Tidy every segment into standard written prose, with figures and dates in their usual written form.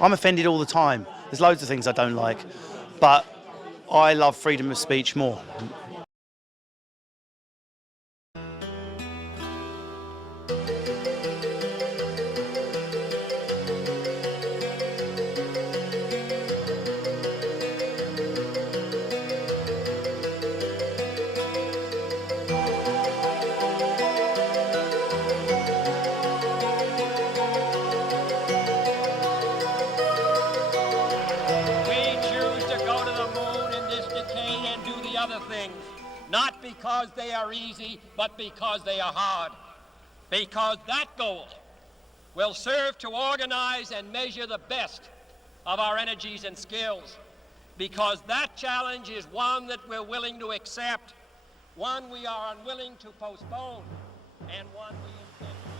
I'm offended all the time. There's loads of things I don't like, but I love freedom of speech more. Not because they are easy, but because they are hard. Because that goal will serve to organize and measure the best of our energies and skills. Because that challenge is one that we're willing to accept, one we are unwilling to postpone, and one we intend to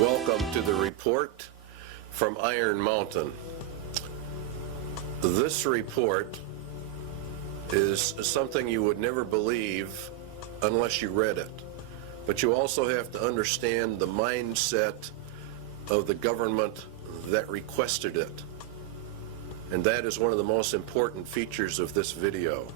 Welcome to the report from Iron Mountain. This report is something you would never believe unless you read it. But you also have to understand the mindset of the government that requested it. And that is one of the most important features of this video.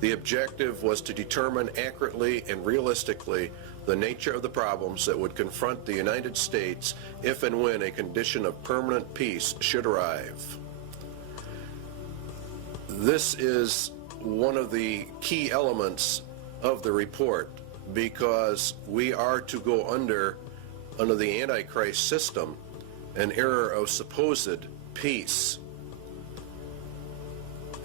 The objective was to determine accurately and realistically the nature of the problems that would confront the United States if and when a condition of permanent peace should arrive. This is one of the key elements of the report, because we are to go under the Antichrist system, an era of supposed peace.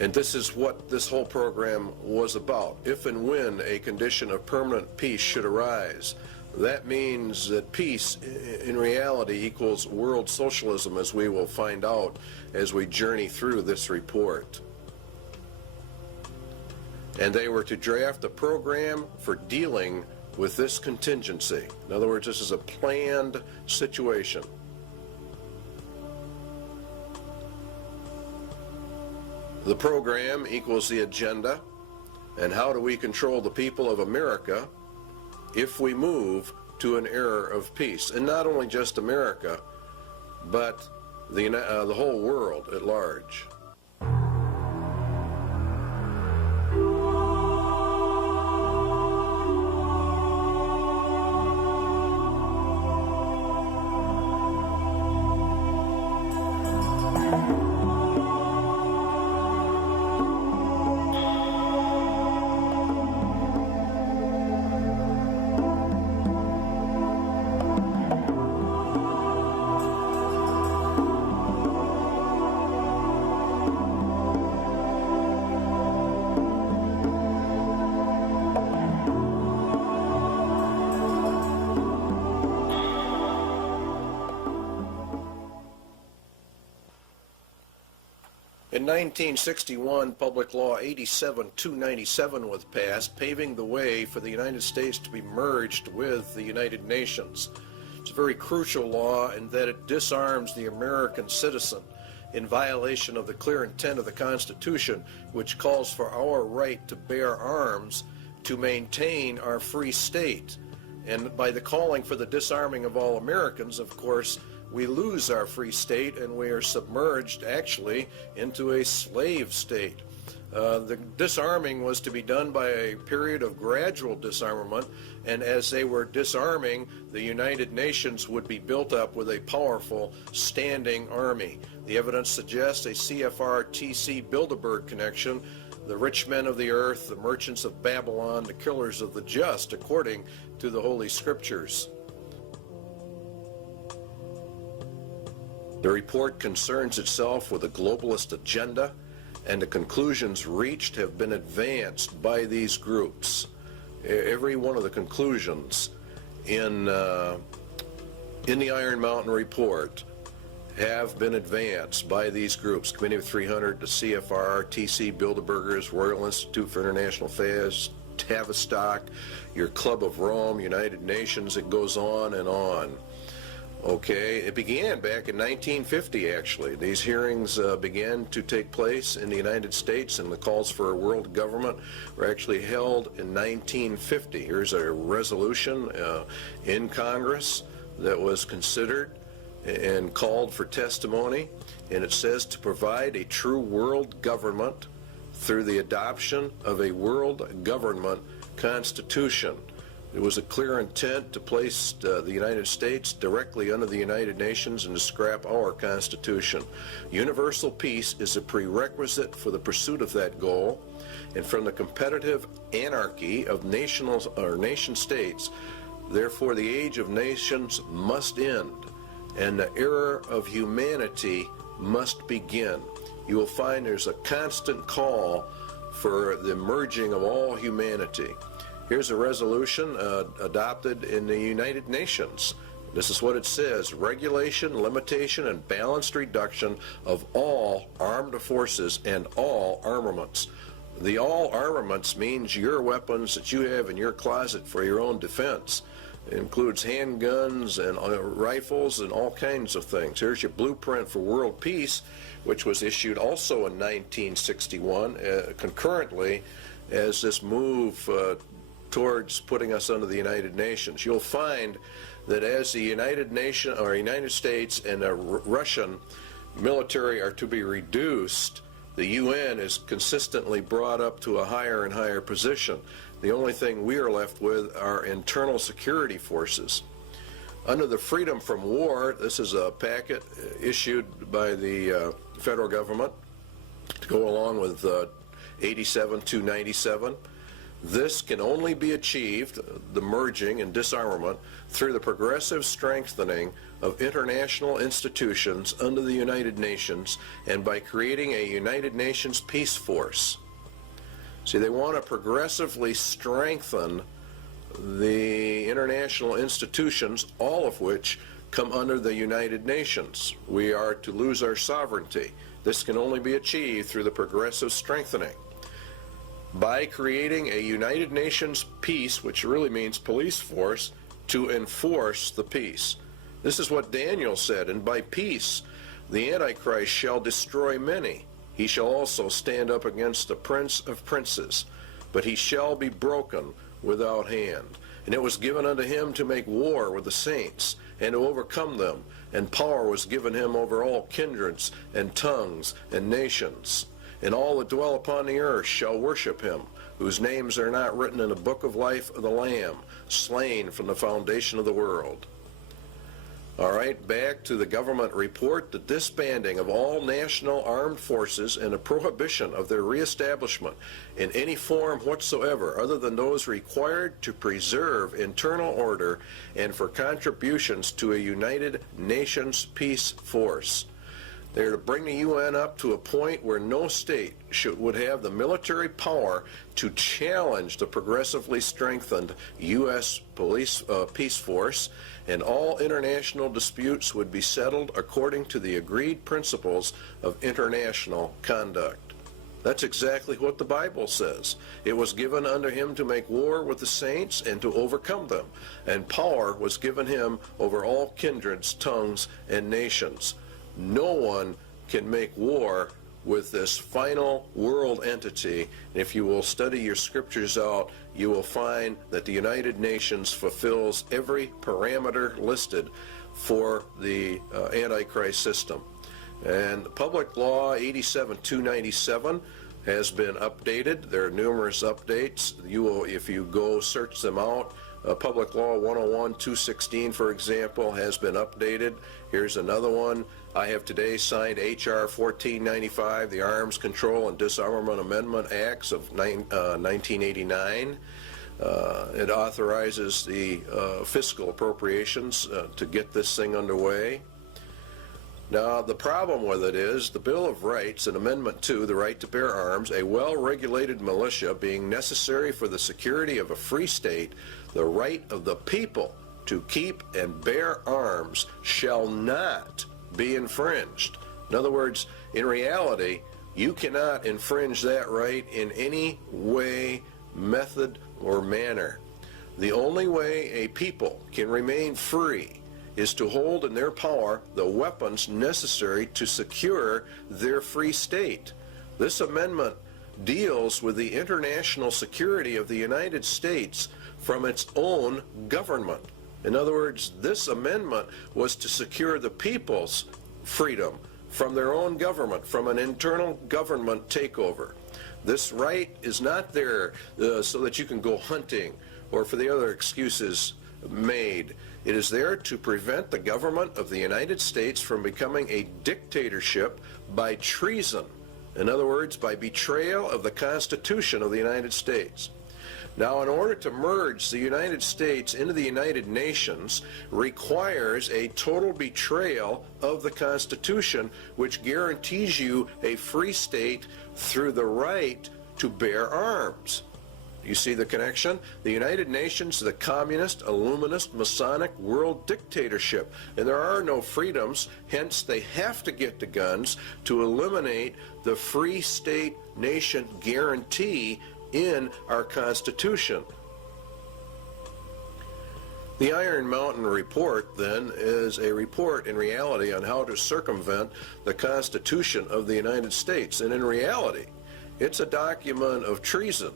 And this is what this whole program was about. If and when a condition of permanent peace should arise, that means that peace in reality equals world socialism, as we will find out as we journey through this report. And they were to draft a program for dealing with this contingency. In other words, this is a planned situation. The program equals the agenda, and how do we control the people of America if we move to an era of peace? And not only just America, but the whole world at large. In 1961, Public Law 87-297 was passed, paving the way for the United States to be merged with the United Nations. It's a very crucial law in that it disarms the American citizen in violation of the clear intent of the Constitution, which calls for our right to bear arms to maintain our free state. And by the calling for the disarming of all Americans, of course, we lose our free state and we are submerged actually into a slave state. The disarming was to be done by a period of gradual disarmament, and as they were disarming, the United Nations would be built up with a powerful standing army. The evidence suggests a CFR-TC Bilderberg connection, the rich men of the earth, the merchants of Babylon, the killers of the just, according to the Holy Scriptures. The report concerns itself with a globalist agenda, and the conclusions reached have been advanced by these groups. Every one of the conclusions in the Iron Mountain report have been advanced by these groups: Committee of 300, the CFR, TC Bilderbergers, Royal Institute for International Affairs, Tavistock, your Club of Rome, United Nations. It goes on and on. Okay, it began back in 1950, actually. These hearings began to take place in the United States, and the calls for a world government were actually held in 1950. Here's a resolution in Congress that was considered and called for testimony, and it says to provide a true world government through the adoption of a world government constitution. It was a clear intent to place the United States directly under the United Nations and to scrap our Constitution. Universal peace is a prerequisite for the pursuit of that goal, and from the competitive anarchy of nation states, therefore the age of nations must end, and the era of humanity must begin. You will find there's a constant call for the merging of all humanity. Here's a resolution adopted in the United Nations. This is what it says: regulation, limitation, and balanced reduction of all armed forces and all armaments. The all armaments means your weapons that you have in your closet for your own defense. It includes handguns and rifles and all kinds of things. Here's your blueprint for world peace, which was issued also in 1961, concurrently as this move towards putting us under the United Nations. You'll find that as the United States and the Russian military are to be reduced, the UN is consistently brought up to a higher and higher position. The only thing we are left with are internal security forces. Under the Freedom from War, this is a packet issued by the federal government to go along with 87-297. This can only be achieved, the merging and disarmament, through the progressive strengthening of international institutions under the United Nations and by creating a United Nations peace force. See, they want to progressively strengthen the international institutions, all of which come under the United Nations. We are to lose our sovereignty. This can only be achieved through the progressive strengthening. By creating a United Nations peace, which really means police force, to enforce the peace. This is what Daniel said, and by peace the Antichrist shall destroy many. He shall also stand up against the prince of princes, but he shall be broken without hand. And it was given unto him to make war with the saints, and to overcome them, and power was given him over all kindreds, and tongues, and nations. And all that dwell upon the earth shall worship him, whose names are not written in the book of life of the Lamb, slain from the foundation of the world. All right, back to the government report. The disbanding of all national armed forces and the prohibition of their reestablishment in any form whatsoever other than those required to preserve internal order and for contributions to a United Nations peace force. They are to bring the UN up to a point where no state would have the military power to challenge the progressively strengthened U.S. peace force, and all international disputes would be settled according to the agreed principles of international conduct. That's exactly what the Bible says. It was given unto him to make war with the saints and to overcome them, and power was given him over all kindreds, tongues, and nations. No one can make war with this final world entity. If you will study your scriptures out, you will find that the United Nations fulfills every parameter listed for the Antichrist system. And Public Law 87-297 has been updated. There are numerous updates. You will, if you go search them out, Public Law 101-216, for example, has been updated. Here's another one. I have today signed H.R. 1495, the Arms Control and Disarmament Amendment Acts of 1989. It authorizes the fiscal appropriations to get this thing underway. Now, the problem with it is the Bill of Rights in Amendment 2, the right to bear arms, a well-regulated militia being necessary for the security of a free state, the right of the people to keep and bear arms shall not be infringed. In other words, in reality, you cannot infringe that right in any way, method, or manner. The only way a people can remain free is to hold in their power the weapons necessary to secure their free state. This amendment deals with the international security of the United States from its own government. In other words, this amendment was to secure the people's freedom from their own government, from an internal government takeover. This right is not there so that you can go hunting or for the other excuses made. It is there to prevent the government of the United States from becoming a dictatorship by treason. In other words, by betrayal of the Constitution of the United States. Now, in order to merge the United States into the United Nations requires a total betrayal of the Constitution, which guarantees you a free state through the right to bear arms. You see the connection? The United Nations is the communist, illuminist, Masonic world dictatorship, and there are no freedoms, hence they have to get the guns to eliminate the free state nation guarantee in our Constitution. The Iron Mountain Report, then, is a report in reality on how to circumvent the Constitution of the United States. And in reality, it's a document of treason,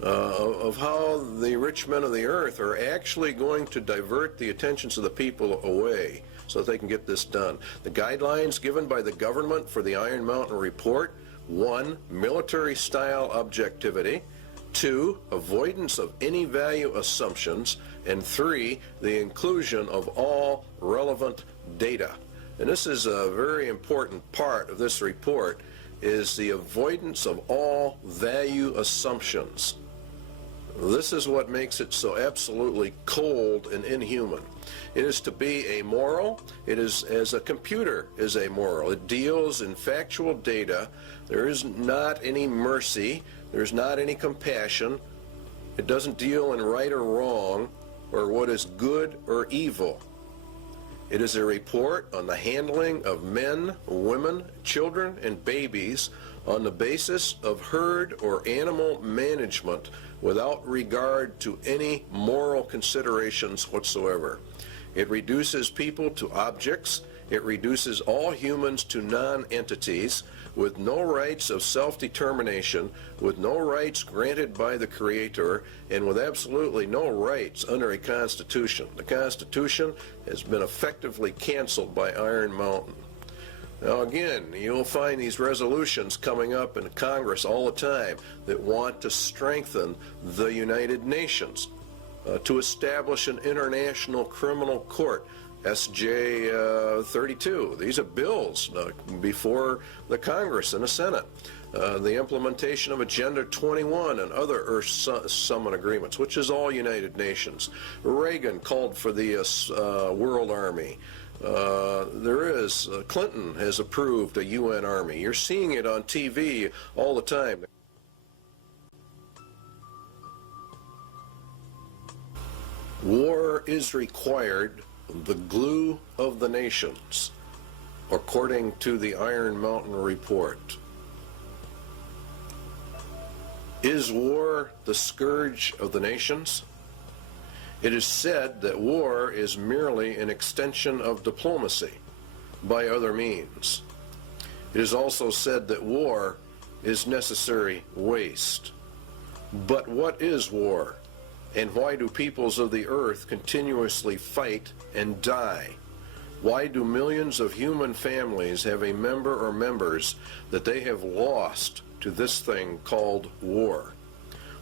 of how the rich men of the earth are actually going to divert the attentions of the people away so that they can get this done. The guidelines given by the government for the Iron Mountain Report: 1, military-style objectivity; 2, avoidance of any value assumptions; and 3, the inclusion of all relevant data. And this is a very important part of this report, is the avoidance of all value assumptions. This is what makes it so absolutely cold and inhuman. It is to be amoral. It is, as a computer is amoral. It deals in factual data. There is not any mercy. There's not any compassion. It doesn't deal in right or wrong, or what is good or evil. It is a report on the handling of men, women, children, and babies on the basis of herd or animal management without regard to any moral considerations whatsoever. It reduces people to objects. It reduces all humans to non-entities with no rights of self-determination, with no rights granted by the Creator, and with absolutely no rights under a Constitution. The Constitution has been effectively canceled by Iron Mountain. Now again, you'll find these resolutions coming up in Congress all the time that want to strengthen the United Nations, to establish an international criminal court, SJ 32. These are bills before the Congress and the Senate. The implementation of Agenda 21 and other Earth Summit agreements, which is all United Nations. Reagan called for the World Army. Clinton has approved a UN Army. You're seeing it on TV all the time. War is required, the glue of the nations, according to the Iron Mountain Report. Is war the scourge of the nations? It is said that war is merely an extension of diplomacy by other means. It is also said that war is necessary waste. But what is war? And why do peoples of the earth continuously fight and die? Why do millions of human families have a member or members that they have lost to this thing called war?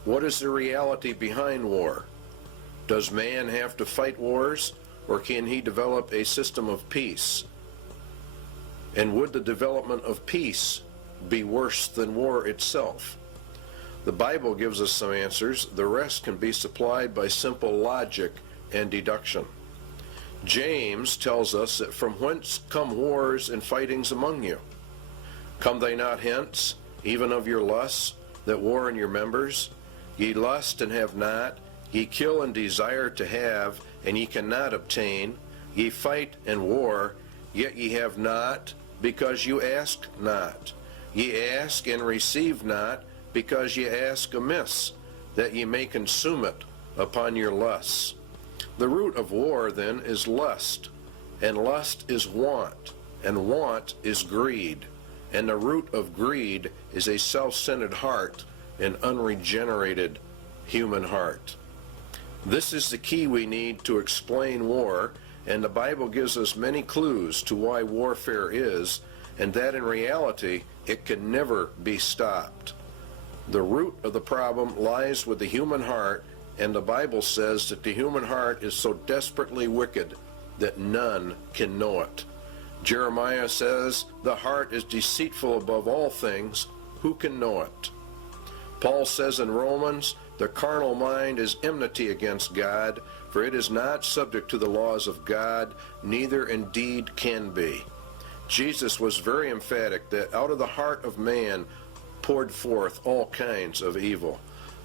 What is the reality behind war? Does man have to fight wars, or can he develop a system of peace? And would the development of peace be worse than war itself? The Bible gives us some answers. The rest can be supplied by simple logic and deduction. James tells us that from whence come wars and fightings among you? Come they not hence, even of your lusts, that war in your members? Ye lust and have not, ye kill and desire to have, and ye cannot obtain. Ye fight and war, yet ye have not, because you ask not. Ye ask and receive not, because ye ask amiss, that ye may consume it upon your lusts. The root of war, then, is lust, and lust is want, and want is greed, and the root of greed is a self-centered heart, an unregenerated human heart. This is the key we need to explain war, and the Bible gives us many clues to why warfare is, and that in reality it can never be stopped. The root of the problem lies with the human heart, and the Bible says that the human heart is so desperately wicked that none can know it. Jeremiah says, the heart is deceitful above all things, who can know it? Paul says in Romans, the carnal mind is enmity against God, for it is not subject to the laws of God, neither indeed can be. Jesus was very emphatic that out of the heart of man poured forth all kinds of evil.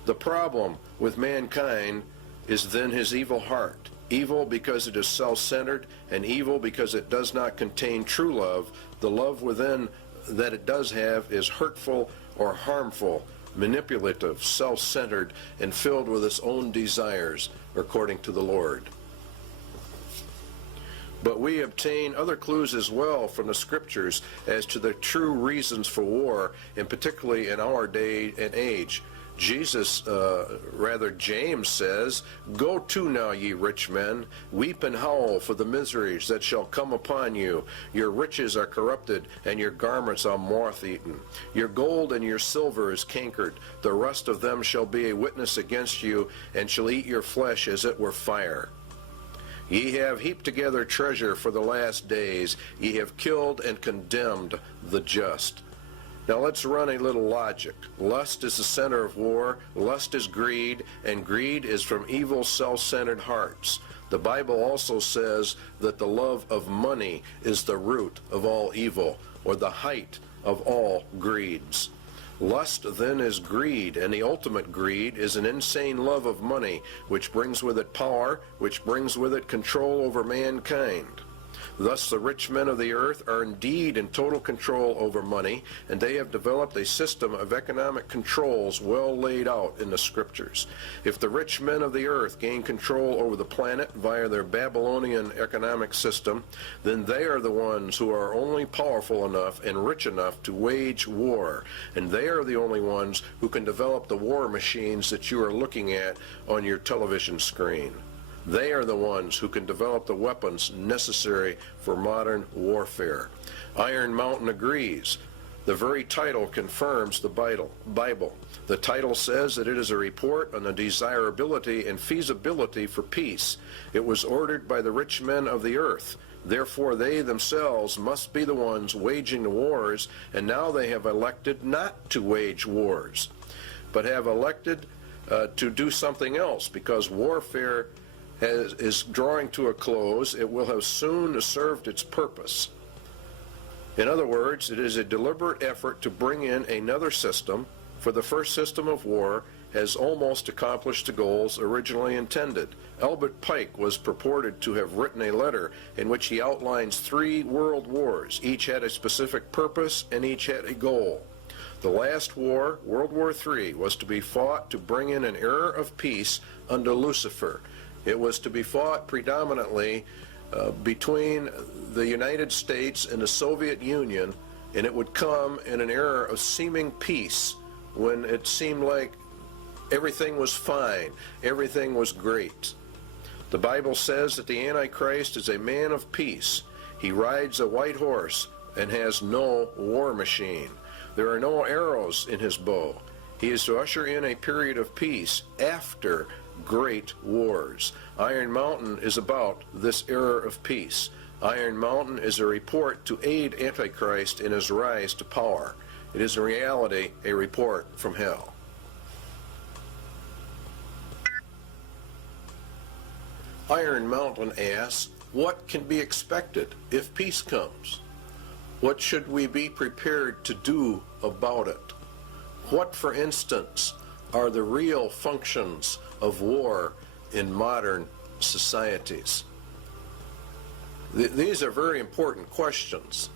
The problem with mankind is then his evil heart. Evil because it is self-centered, and evil because it does not contain true love. The love within that it does have is hurtful or harmful, manipulative, self-centered, and filled with its own desires, according to the Lord. But we obtain other clues as well from the scriptures as to the true reasons for war, and particularly in our day and age. James says, "Go to now, ye rich men, weep and howl for the miseries that shall come upon you. Your riches are corrupted, and your garments are moth-eaten. Your gold and your silver is cankered. The rust of them shall be a witness against you, and shall eat your flesh as it were fire. Ye have heaped together treasure for the last days. Ye have killed and condemned the just." Now let's run a little logic. Lust is the center of war, lust is greed, and greed is from evil, self-centered hearts. The Bible also says that the love of money is the root of all evil, or the height of all greeds. Lust then is greed, and the ultimate greed is an insane love of money, which brings with it power, which brings with it control over mankind. Thus the rich men of the earth are indeed in total control over money, and they have developed a system of economic controls well laid out in the scriptures. If the rich men of the earth gain control over the planet via their Babylonian economic system, then they are the ones who are only powerful enough and rich enough to wage war, and they are the only ones who can develop the war machines that you are looking at on your television screen. They are the ones who can develop the weapons necessary for modern warfare. Iron Mountain agrees. The very title confirms the Bible. The title says that it is a report on the desirability and feasibility for peace. It was ordered by the rich men of the earth. Therefore, they themselves must be the ones waging the wars, and now they have elected not to wage wars, but have elected to do something else, because warfare is drawing to a close. It will have soon served its purpose. In other words, it is a deliberate effort to bring in another system, for the first system of war has almost accomplished the goals originally intended. Albert Pike was purported to have written a letter in which he outlines 3 world wars. Each had a specific purpose, and each had a goal. The last war, World War III, was to be fought to bring in an era of peace under Lucifer. It was to be fought predominantly between the United States and the Soviet Union, and it would come in an era of seeming peace when it seemed like everything was fine, everything was great. The Bible says that the Antichrist is a man of peace. He rides a white horse and has no war machine. There are no arrows in his bow. He is to usher in a period of peace after great wars. Iron Mountain is about this era of peace. Iron Mountain is a report to aid Antichrist in his rise to power. It is in reality a report from hell. Iron Mountain asks, what can be expected if peace comes? What should we be prepared to do about it? What, for instance, are the real functions of war in modern societies? These are very important questions.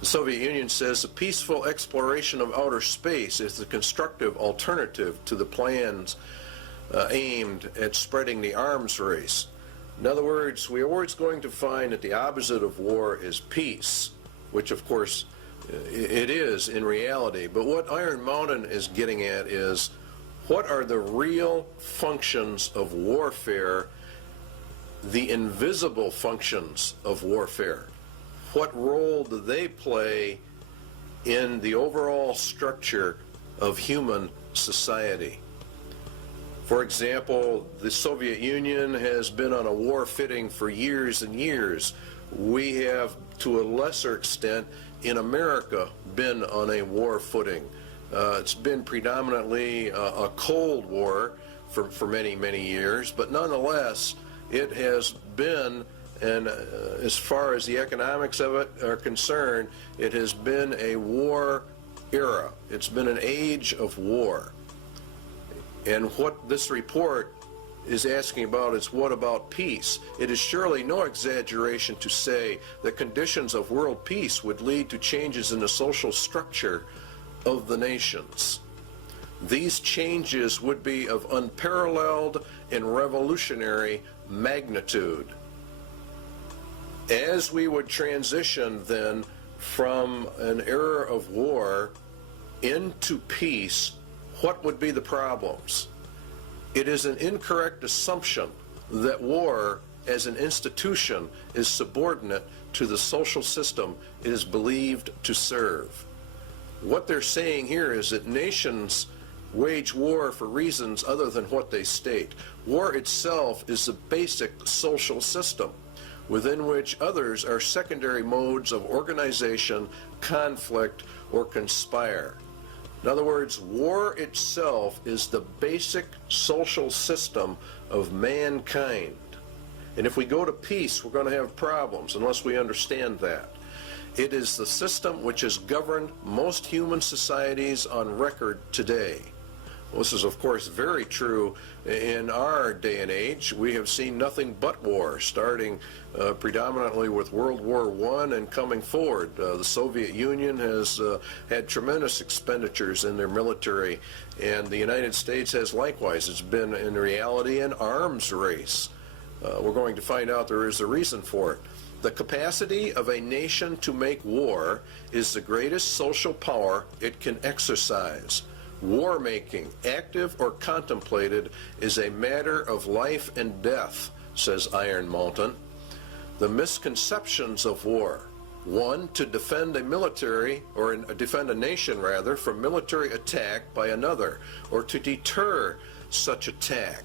The Soviet Union says a peaceful exploration of outer space is the constructive alternative to the plans aimed at spreading the arms race. In other words, we are always going to find that the opposite of war is peace, which of course it is in reality. But what Iron Mountain is getting at is, what are the real functions of warfare, the invisible functions of warfare? What role do they play in the overall structure of human society? For example, the Soviet Union has been on a war footing for years and years. We have, to a lesser extent, in America, been on a war footing. It's been predominantly a Cold War for many, many years, but nonetheless, it has been, and as far as the economics of it are concerned, it has been a war era. It's been an age of war. And what this report is asking about is, what about peace? It is surely no exaggeration to say that conditions of world peace would lead to changes in the social structure of the nations. These changes would be of unparalleled and revolutionary magnitude. As we would transition then from an era of war into peace, what would be the problems? It is an incorrect assumption that war as an institution is subordinate to the social system it is believed to serve. What they're saying here is that nations wage war for reasons other than what they state. War itself is the basic social system within which others are secondary modes of organization, conflict, or conspire. In other words, war itself is the basic social system of mankind. And if we go to peace, we're going to have problems unless we understand that. It is the system which has governed most human societies on record today. Well, this is, of course, very true in our day and age. We have seen nothing but war, starting predominantly with World War I and coming forward. The Soviet Union has had tremendous expenditures in their military, and the United States has likewise. It's been, in reality, an arms race. We're going to find out there is a reason for it. The capacity of a nation to make war is the greatest social power it can exercise. War making, active or contemplated, is a matter of life and death, says Iron Mountain. The misconceptions of war: 1, to defend a military, or defend a nation rather, from military attack by another, or to deter such attack.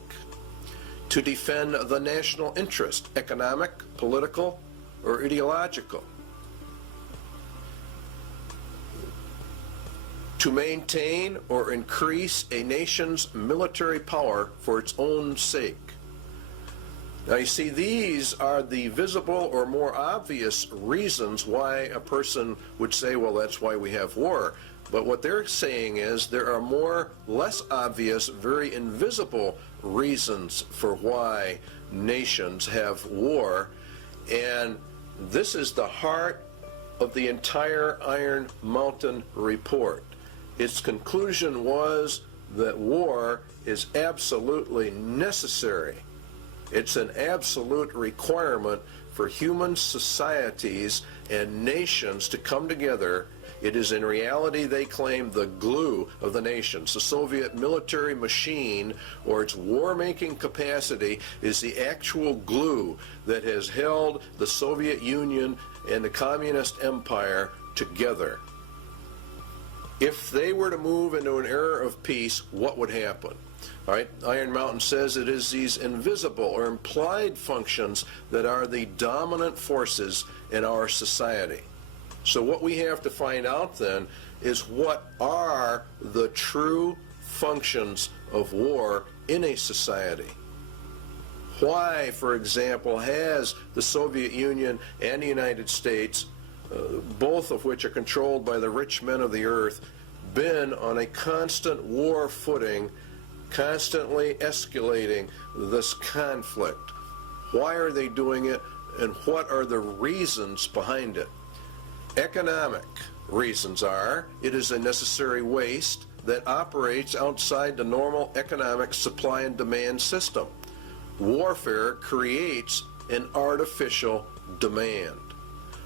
To defend the national interest, economic, political, or ideological. To maintain or increase a nation's military power for its own sake. Now you see, these are the visible or more obvious reasons why a person would say, well, that's why we have war. But what they're saying is there are more, less obvious, very invisible reasons for why nations have war. And this is the heart of the entire Iron Mountain report. Its conclusion was that war is absolutely necessary. It's an absolute requirement for human societies and nations to come together. It is in reality, they claim, the glue of the nations. The Soviet military machine, or its war-making capacity, is the actual glue that has held the Soviet Union and the Communist Empire together. If they were to move into an era of peace, what would happen? All right, Iron Mountain says it is these invisible or implied functions that are the dominant forces in our society. So what we have to find out then is what are the true functions of war in a society. Why, for example, has the Soviet Union and the United States, both of which are controlled by the rich men of the earth, been on a constant war footing, constantly escalating this conflict? Why are they doing it, and what are the reasons behind it? Economic reasons are: it is a necessary waste that operates outside the normal economic supply and demand system. Warfare creates an artificial demand.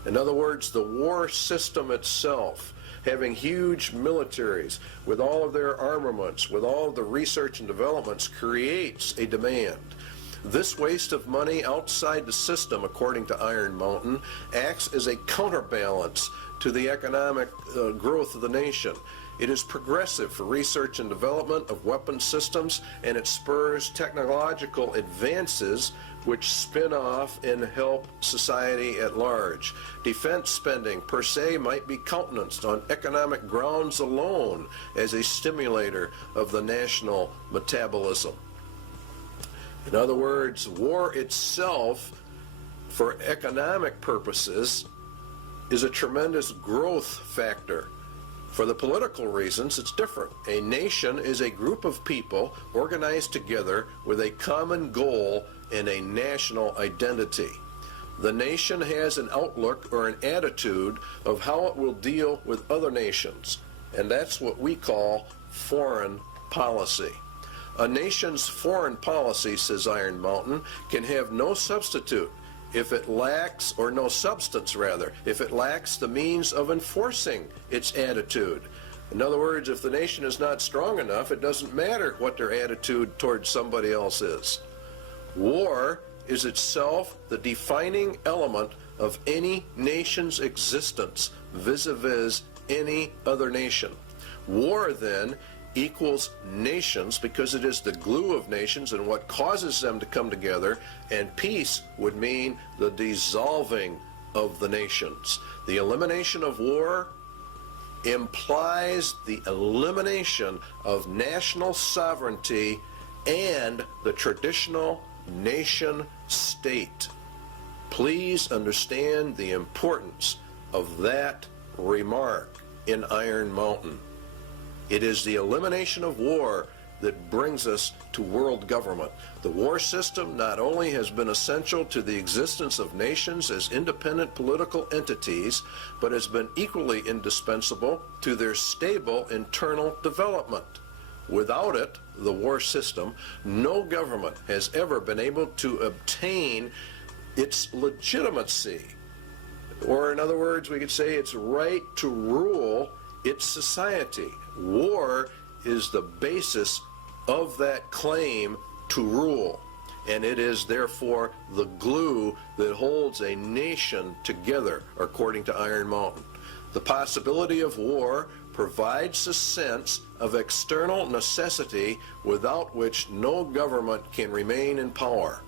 In other words, the war system itself, having huge militaries with all of their armaments, with all of the research and developments, creates a demand. This waste of money outside the system, according to Iron Mountain, acts as a counterbalance to the economic growth of the nation. It is progressive for research and development of weapon systems, and it spurs technological advances which spin off and help society at large. Defense spending per se might be countenanced on economic grounds alone as a stimulator of the national metabolism. In other words, war itself, for economic purposes, is a tremendous growth factor. For the political reasons, it's different. A nation is a group of people organized together with a common goal and a national identity. The nation has an outlook or an attitude of how it will deal with other nations, and that's what we call foreign policy. A nation's foreign policy, says Iron Mountain, can have no substitute if it lacks, or no substance rather, if it lacks the means of enforcing its attitude. In other words, if the nation is not strong enough, it doesn't matter what their attitude towards somebody else is. War is itself the defining element of any nation's existence vis-a-vis any other nation. War, then, equals nations because it is the glue of nations and what causes them to come together, and peace would mean the dissolving of the nations. The elimination of war implies the elimination of national sovereignty and the traditional nation state. Please understand the importance of that remark in Iron Mountain. It is the elimination of war that brings us to world government. The war system not only has been essential to the existence of nations as independent political entities, but has been equally indispensable to their stable internal development. Without it, the war system, no government has ever been able to obtain its legitimacy, or in other words, we could say its right to rule its society. War is the basis of that claim to rule, and it is therefore the glue that holds a nation together, according to Iron Mountain. The possibility of war provides a sense of external necessity without which no government can remain in power.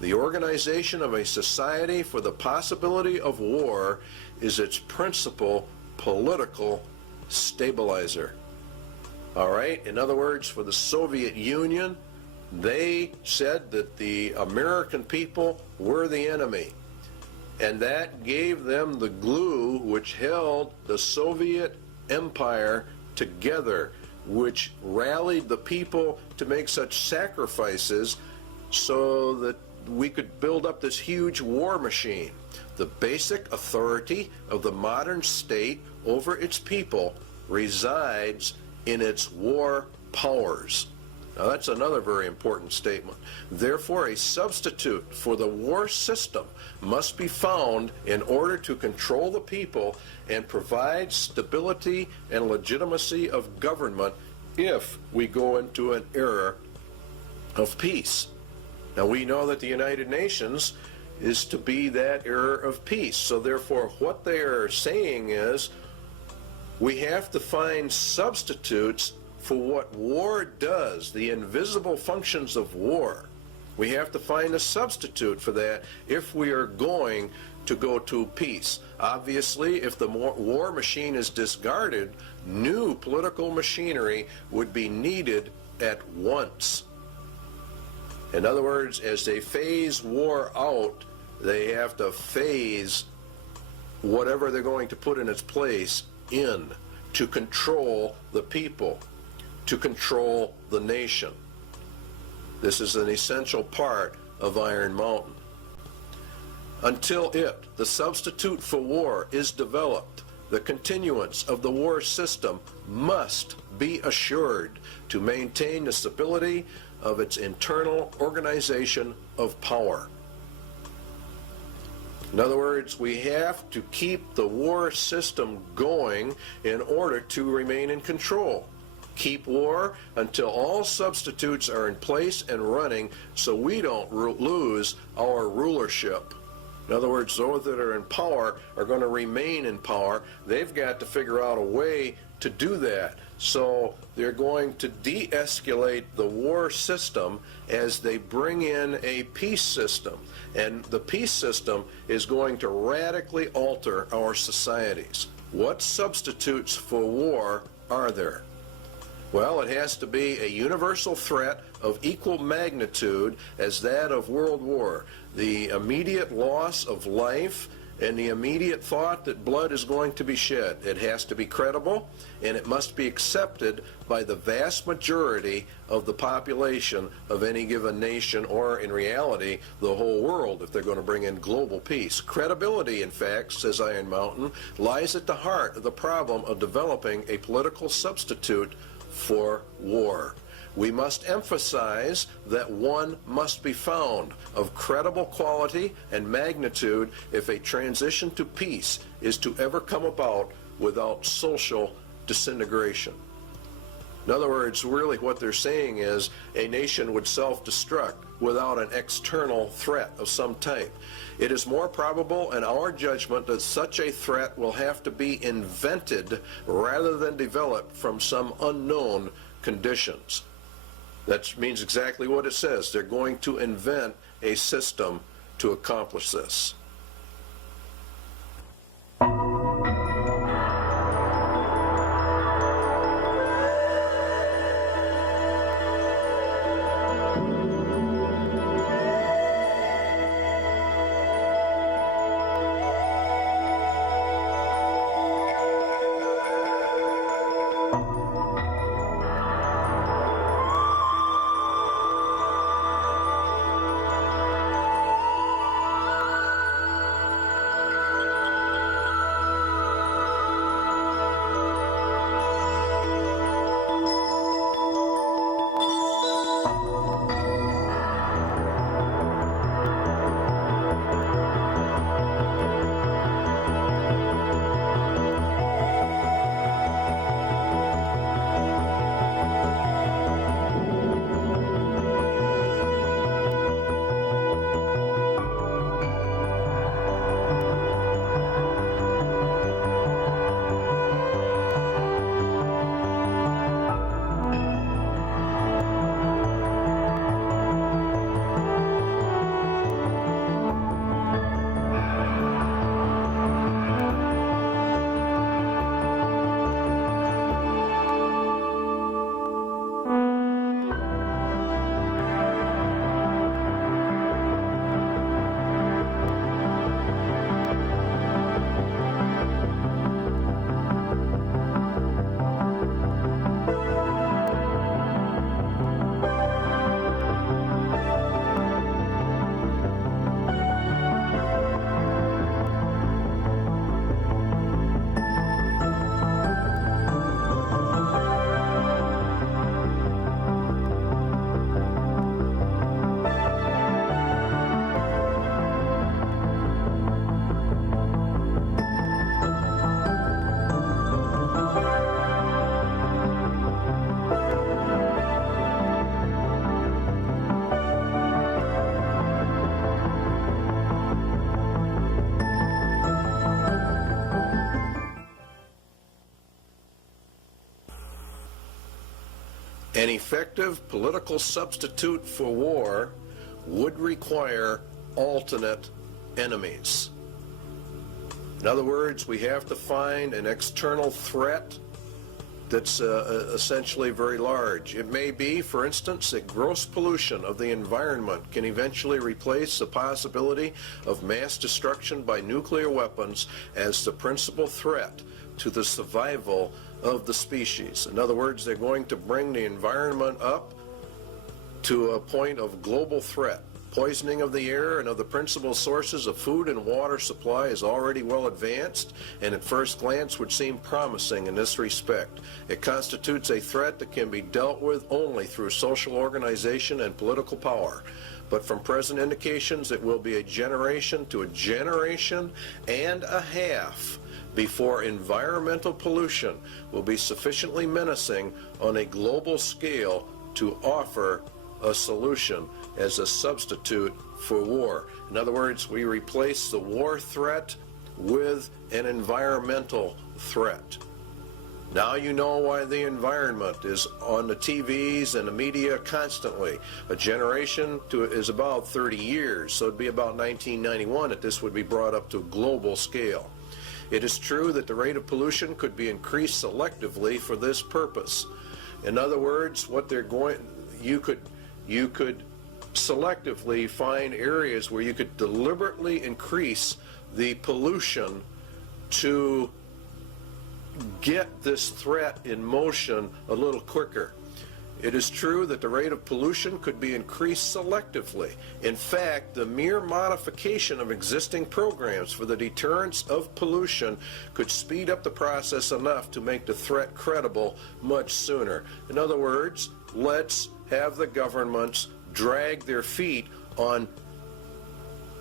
The organization of a society for the possibility of war is its principal political stabilizer. All right, in other words, for the Soviet Union, they said that the American people were the enemy, and that gave them the glue which held the Soviet Empire together, which rallied the people to make such sacrifices so that we could build up this huge war machine. The basic authority of the modern state over its people resides in its war powers. Now that's another very important statement. Therefore, a substitute for the war system must be found in order to control the people and provide stability and legitimacy of government if we go into an era of peace. Now we know that the United Nations is to be that era of peace. So therefore, what they are saying is we have to find substitutes for what war does, the invisible functions of war. We have to find a substitute for that if we are going to go to peace. Obviously, if the war machine is discarded, new political machinery would be needed at once. In other words, as they phase war out, they have to phase whatever they're going to put in its place in to control the people, to control the nation. This is an essential part of Iron Mountain. Until the substitute for war, is developed, the continuance of the war system must be assured to maintain the stability of its internal organization of power. In other words, we have to keep the war system going in order to remain in control. Keep war until all substitutes are in place and running so we don't lose our rulership. In other words, those that are in power are going to remain in power. They've got to figure out a way to do that. So they're going to de-escalate the war system as they bring in a peace system. And the peace system is going to radically alter our societies. What substitutes for war are there? Well, it has to be a universal threat of equal magnitude as that of World War. The immediate loss of life and the immediate thought that blood is going to be shed. It has to be credible, and it must be accepted by the vast majority of the population of any given nation, or in reality, the whole world, if they're going to bring in global peace. Credibility, in fact, says Iron Mountain, lies at the heart of the problem of developing a political substitute for war. we must emphasize that one must be found of credible quality and magnitude if a transition to peace is to ever come about without social disintegration. In other words, really what they're saying is a nation would self-destruct without an external threat of some type. It is more probable in our judgment that such a threat will have to be invented rather than developed from some unknown conditions. That means exactly what it says. They're going to invent a system to accomplish this. An effective political substitute for war would require alternate enemies. In other words, we have to find an external threat that's essentially very large. It may be, for instance, that gross pollution of the environment can eventually replace the possibility of mass destruction by nuclear weapons as the principal threat to the survival of the species. In other words, they're going to bring the environment up to a point of global threat. Poisoning of the air and of the principal sources of food and water supply is already well advanced, and at first glance would seem promising in this respect. It constitutes a threat that can be dealt with only through social organization and political power. But from present indications, it will be a generation to a generation and a half before environmental pollution will be sufficiently menacing on a global scale to offer a solution as a substitute for war. In other words, we replace the war threat with an environmental threat. Now you know why the environment is on the TVs and the media constantly. A generation is about 30 years, so it'd be about 1991 that this would be brought up to a global scale. It is true that the rate of pollution could be increased selectively for this purpose. In other words, you could selectively find areas where you could deliberately increase the pollution to get this threat in motion a little quicker. It is true that the rate of pollution could be increased selectively. In fact, the mere modification of existing programs for the deterrence of pollution could speed up the process enough to make the threat credible much sooner. In other words, let's have the governments drag their feet on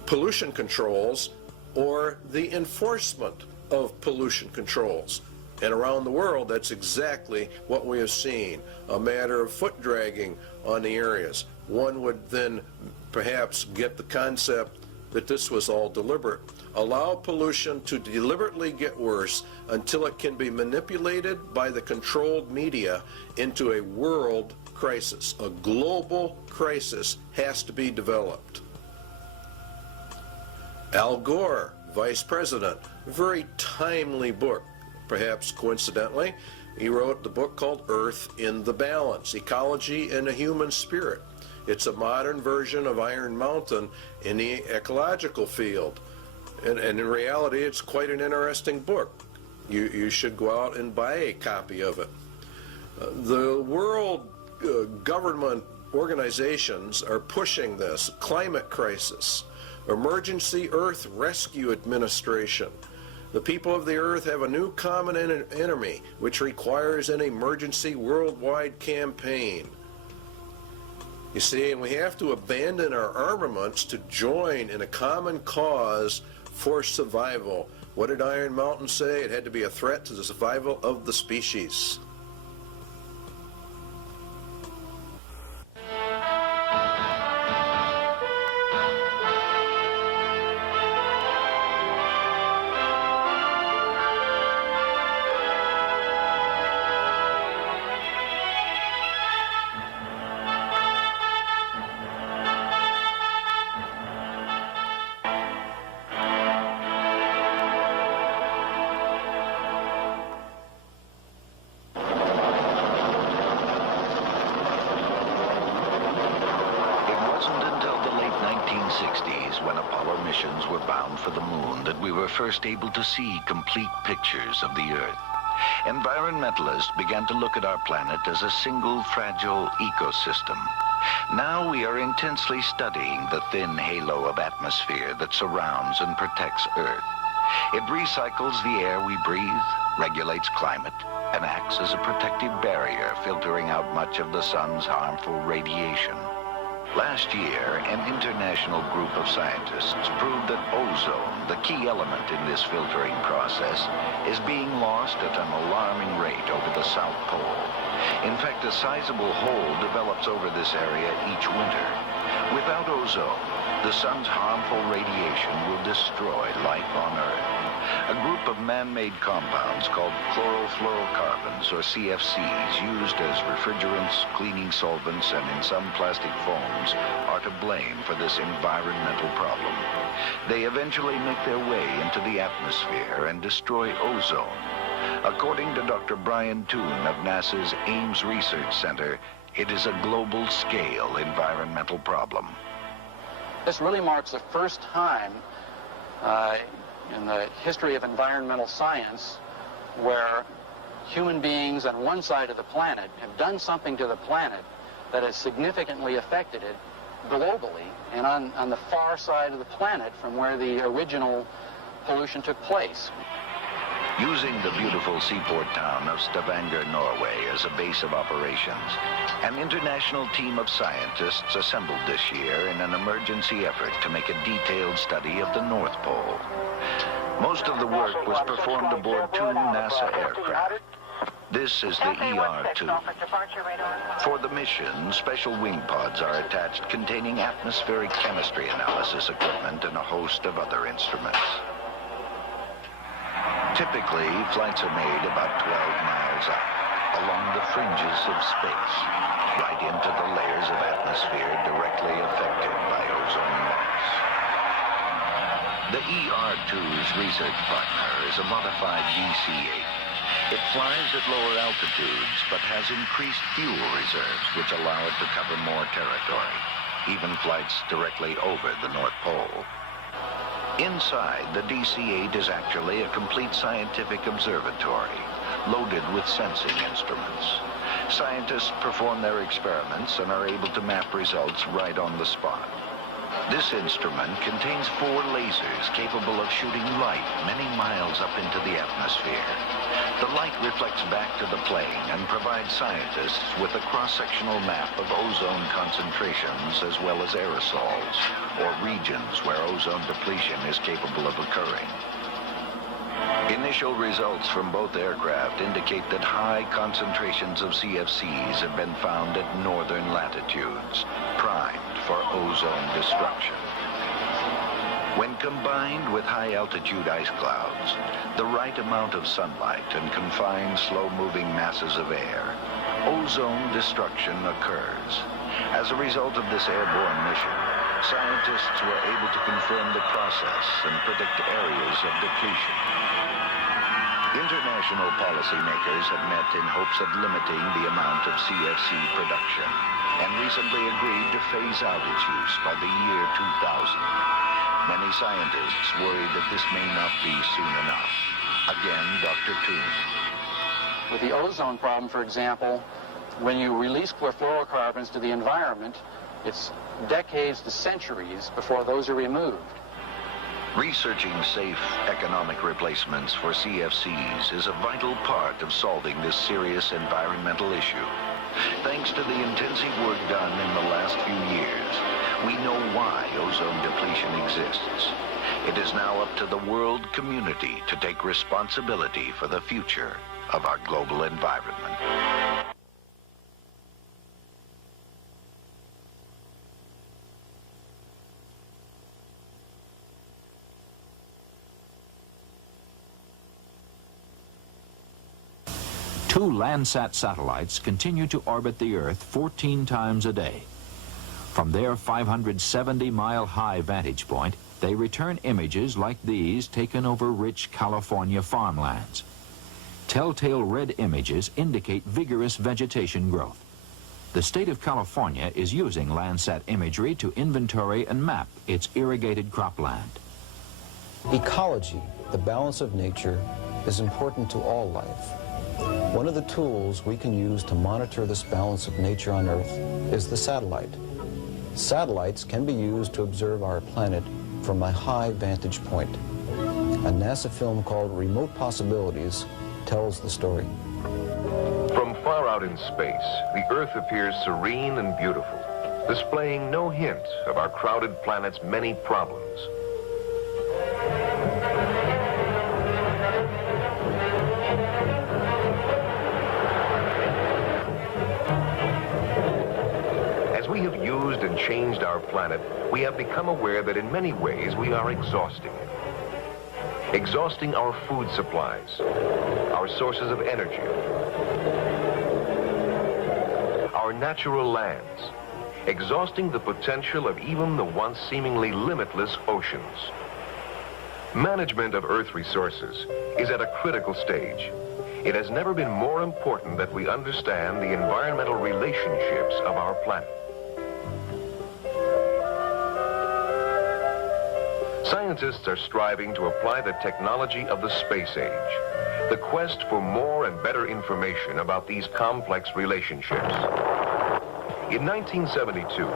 pollution controls or the enforcement of pollution controls. And around the world, that's exactly what we have seen, a matter of foot dragging on the areas. One would then perhaps get the concept that this was all deliberate. Allow pollution to deliberately get worse until it can be manipulated by the controlled media into a world crisis. A global crisis has to be developed. Al Gore, Vice President, a very timely book. Perhaps coincidentally, he wrote the book called Earth in the Balance, Ecology and the Human Spirit. It's a modern version of Iron Mountain in the ecological field. And in reality, it's quite an interesting book. You should go out and buy a copy of it. The world government organizations are pushing this. Climate crisis, Emergency Earth Rescue Administration. The people of the earth have a new common enemy, which requires an emergency worldwide campaign. You see, and we have to abandon our armaments to join in a common cause for survival. What did Iron Mountain say? It had to be a threat to the survival of the species. First able to see complete pictures of the Earth. Environmentalists began to look at our planet as a single fragile ecosystem. Now we are intensely studying the thin halo of atmosphere that surrounds and protects Earth. It recycles the air we breathe, regulates climate, and acts as a protective barrier, filtering out much of the sun's harmful radiation. Last year, an international group of scientists proved that ozone, the key element in this filtering process, is being lost at an alarming rate over the South Pole. In fact, a sizable hole develops over this area each winter. Without ozone, the sun's harmful radiation will destroy life on Earth. A group of man-made compounds called chlorofluorocarbons, or CFCs, used as refrigerants, cleaning solvents, and in some plastic foams, are to blame for this environmental problem. They eventually make their way into the atmosphere and destroy ozone. According to Dr. Brian Toon of NASA's Ames Research Center, it is a global-scale environmental problem. This really marks the first time in the history of environmental science where human beings on one side of the planet have done something to the planet that has significantly affected it globally and on the far side of the planet from where the original pollution took place. Using the beautiful seaport town of Stavanger, Norway as a base of operations, an international team of scientists assembled this year in an emergency effort to make a detailed study of the North Pole. Most of the work was performed aboard two NASA aircraft. This is the ER-2. For the mission, special wing pods are attached containing atmospheric chemistry analysis equipment and a host of other instruments. Typically, flights are made about 12 miles up, along the fringes of space, right into the layers of atmosphere directly affected by ozone loss. The ER-2's research partner is a modified DC-8. It flies at lower altitudes, but has increased fuel reserves, which allow it to cover more territory, even flights directly over the North Pole. Inside, the DC-8 is actually a complete scientific observatory, loaded with sensing instruments. Scientists perform their experiments and are able to map results right on the spot. This instrument contains 4 lasers capable of shooting light many miles up into the atmosphere. The light reflects back to the plane and provides scientists with a cross-sectional map of ozone concentrations as well as aerosols, or regions where ozone depletion is capable of occurring. Initial results from both aircraft indicate that high concentrations of CFCs have been found at northern latitudes, primed for ozone destruction. When combined with high-altitude ice clouds, the right amount of sunlight and confined slow-moving masses of air, ozone destruction occurs. As a result of this airborne mission, scientists were able to confirm the process and predict areas of depletion. International policymakers have met in hopes of limiting the amount of CFC production and recently agreed to phase out its use by the year 2000. Many scientists worry that this may not be soon enough. Again, Dr. Toon. With the ozone problem, for example, when you release chlorofluorocarbons to the environment, it's decades to centuries before those are removed. Researching safe economic replacements for CFCs is a vital part of solving this serious environmental issue. Thanks to the intensive work done in the last few years, we know why ozone depletion exists. It is now up to the world community to take responsibility for the future of our global environment. Two Landsat satellites continue to orbit the Earth 14 times a day. From their 570-mile-high vantage point, they return images like these taken over rich California farmlands. Telltale red images indicate vigorous vegetation growth. The state of California is using Landsat imagery to inventory and map its irrigated cropland. Ecology, the balance of nature, is important to all life. One of the tools we can use to monitor this balance of nature on Earth is the satellite. Satellites can be used to observe our planet from a high vantage point. A NASA film called Remote Possibilities tells the story. From far out in space, the Earth appears serene and beautiful, displaying no hint of our crowded planet's many problems. As we have used and changed our planet, we have become aware that in many ways we are exhausting it. Exhausting our food supplies, our sources of energy, our natural lands, exhausting the potential of even the once seemingly limitless oceans. Management of Earth resources is at a critical stage. It has never been more important that we understand the environmental relationships of our planet. Scientists are striving to apply the technology of the space age, the quest for more and better information about these complex relationships. In 1972,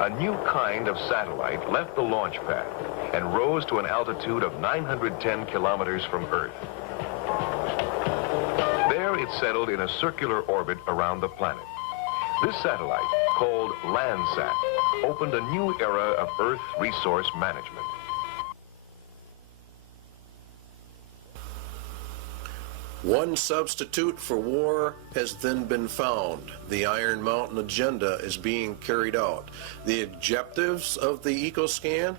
a new kind of satellite left the launch pad and rose to an altitude of 910 kilometers from Earth. There it settled in a circular orbit around the planet. This satellite, called Landsat, opened a new era of Earth resource management. One substitute for war has then been found. The Iron Mountain agenda is being carried out. The objectives of the EcoScan?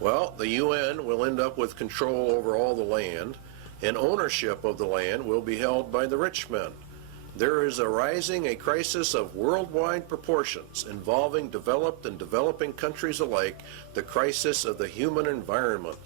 Well, the UN will end up with control over all the land, and ownership of the land will be held by the rich men. There is arising a crisis of worldwide proportions involving developed and developing countries alike, the crisis of the human environment.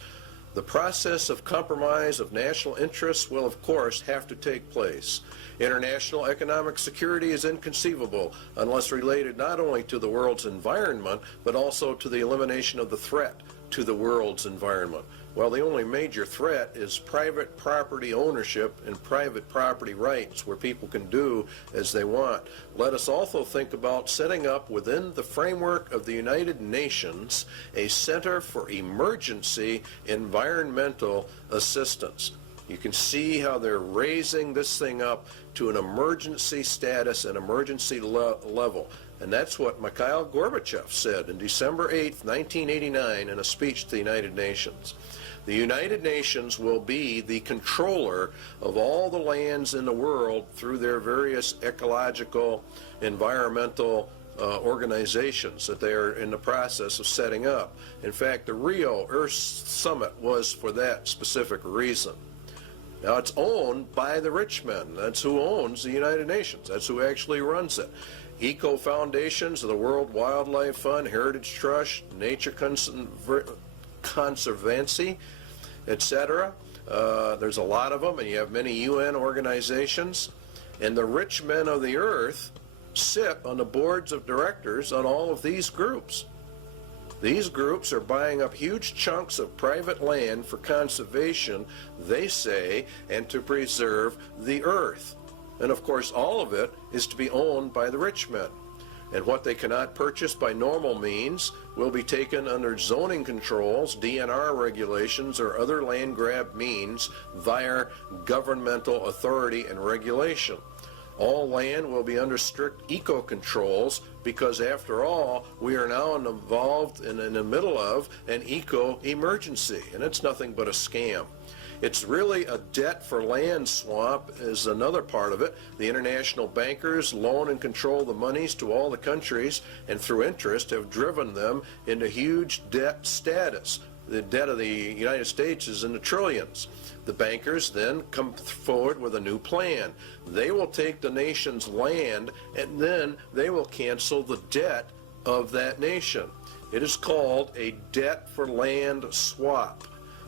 The process of compromise of national interests will, of course, have to take place. International economic security is inconceivable unless related not only to the world's environment, but also to the elimination of the threat to the world's environment? Well, the only major threat is private property ownership and private property rights, where people can do as they want. Let us also think about setting up within the framework of the United Nations a Center for Emergency Environmental Assistance. You can see how they're raising this thing up to an emergency status, an emergency level. And that's what Mikhail Gorbachev said in December 8th, 1989, in a speech to the United Nations. The United Nations will be the controller of all the lands in the world through their various ecological, environmental organizations that they are in the process of setting up. In fact, the Rio Earth Summit was for that specific reason. Now, it's owned by the rich men. That's who owns the United Nations. That's who actually runs it. Eco foundations of the World Wildlife Fund, Heritage Trust, Nature Conservancy, etc. There's a lot of them, and you have many UN organizations. And the rich men of the earth sit on the boards of directors on all of these groups. These groups are buying up huge chunks of private land for conservation, they say, and to preserve the earth. And of course, all of it is to be owned by the rich men. And what they cannot purchase by normal means will be taken under zoning controls, DNR regulations, or other land grab means via governmental authority and regulation. All land will be under strict eco-controls because, after all, we are now involved in the middle of an eco-emergency, and it's nothing but a scam. It's really a debt for land swamp is another part of it. The international bankers loan and control the monies to all the countries, and through interest have driven them into huge debt status. The debt of the United States is in the trillions. The bankers then come forward with a new plan. They will take the nation's land, and then they will cancel the debt of that nation. It is called a debt for land swap.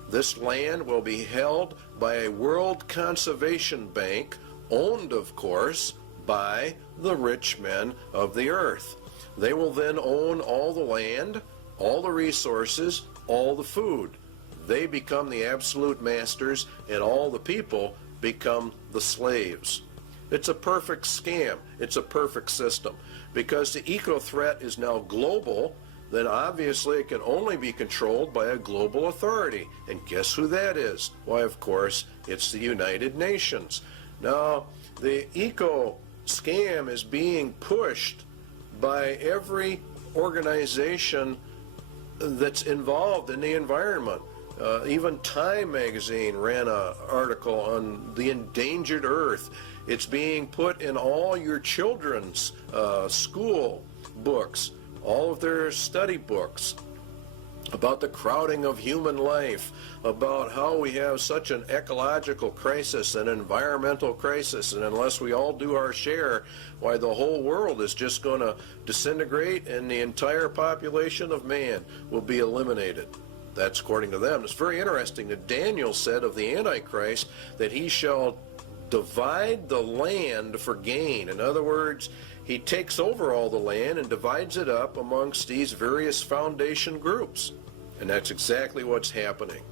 This land will be held by a World Conservation Bank, owned, of course, by the rich men of the earth. They will then own all the land, all the resources, all the food. They become the absolute masters, and all the people become the slaves. It's a perfect scam. It's a perfect system. Because the eco-threat is now global, then obviously it can only be controlled by a global authority. And guess who that is? Why, of course, it's the United Nations. Now, the eco-scam is being pushed by every organization that's involved in the environment. Even Time magazine ran an article on the endangered earth. It's being put in all your children's school books, all of their study books, about the crowding of human life, about how we have such an ecological crisis, an environmental crisis, and unless we all do our share, why the whole world is just going to disintegrate and the entire population of man will be eliminated. That's according to them. It's very interesting that Daniel said of the Antichrist that he shall divide the land for gain. In other words, he takes over all the land and divides it up amongst these various foundation groups. And that's exactly what's happening.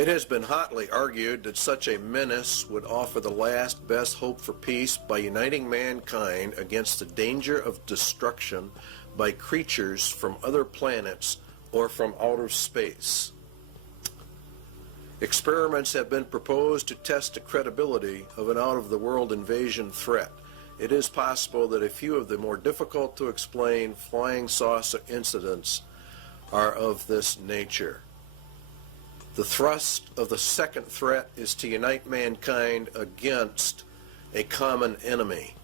It has been hotly argued that such a menace would offer the last best hope for peace by uniting mankind against the danger of destruction by creatures from other planets or from outer space. Experiments have been proposed to test the credibility of an out-of-the-world invasion threat. It is possible that a few of the more difficult to explain flying saucer incidents are of this nature. The thrust of the second threat is to unite mankind against a common enemy.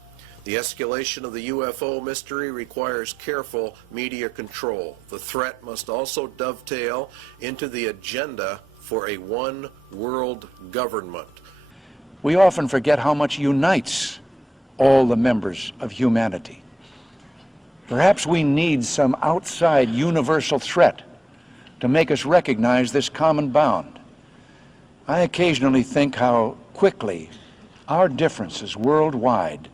The escalation of the UFO mystery requires careful media control. The threat must also dovetail into the agenda for a one world government. We often forget how much unites all the members of humanity. Perhaps we need some outside universal threat to make us recognize this common bound. I occasionally think how quickly our differences worldwide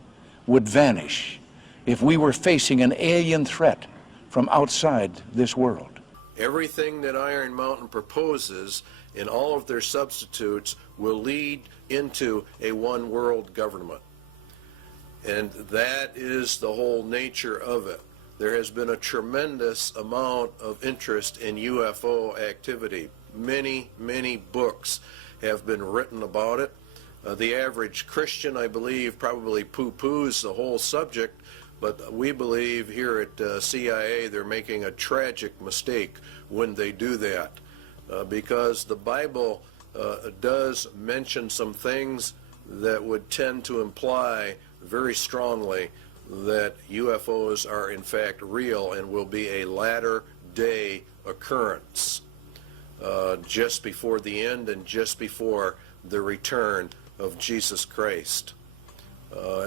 would vanish if we were facing an alien threat from outside this world. Everything that Iron Mountain proposes in all of their substitutes will lead into a one world government. And that is the whole nature of it. There has been a tremendous amount of interest in UFO activity. Many, many books have been written about it. The average Christian, I believe, probably poo-poos the whole subject, but we believe here at CIA they're making a tragic mistake when they do that, because the Bible does mention some things that would tend to imply very strongly that UFOs are in fact real and will be a latter-day occurrence, just before the end and just before the return of Jesus Christ.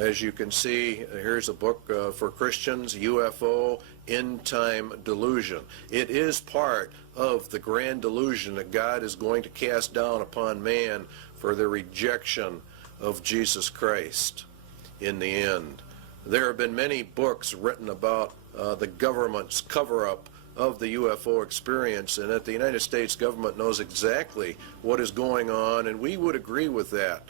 As you can see, here's a book for Christians, UFO, End Time Delusion. It is part of the grand delusion that God is going to cast down upon man for the rejection of Jesus Christ in the end. There have been many books written about the government's cover-up of the UFO experience, and that the United States government knows exactly what is going on, and we would agree with that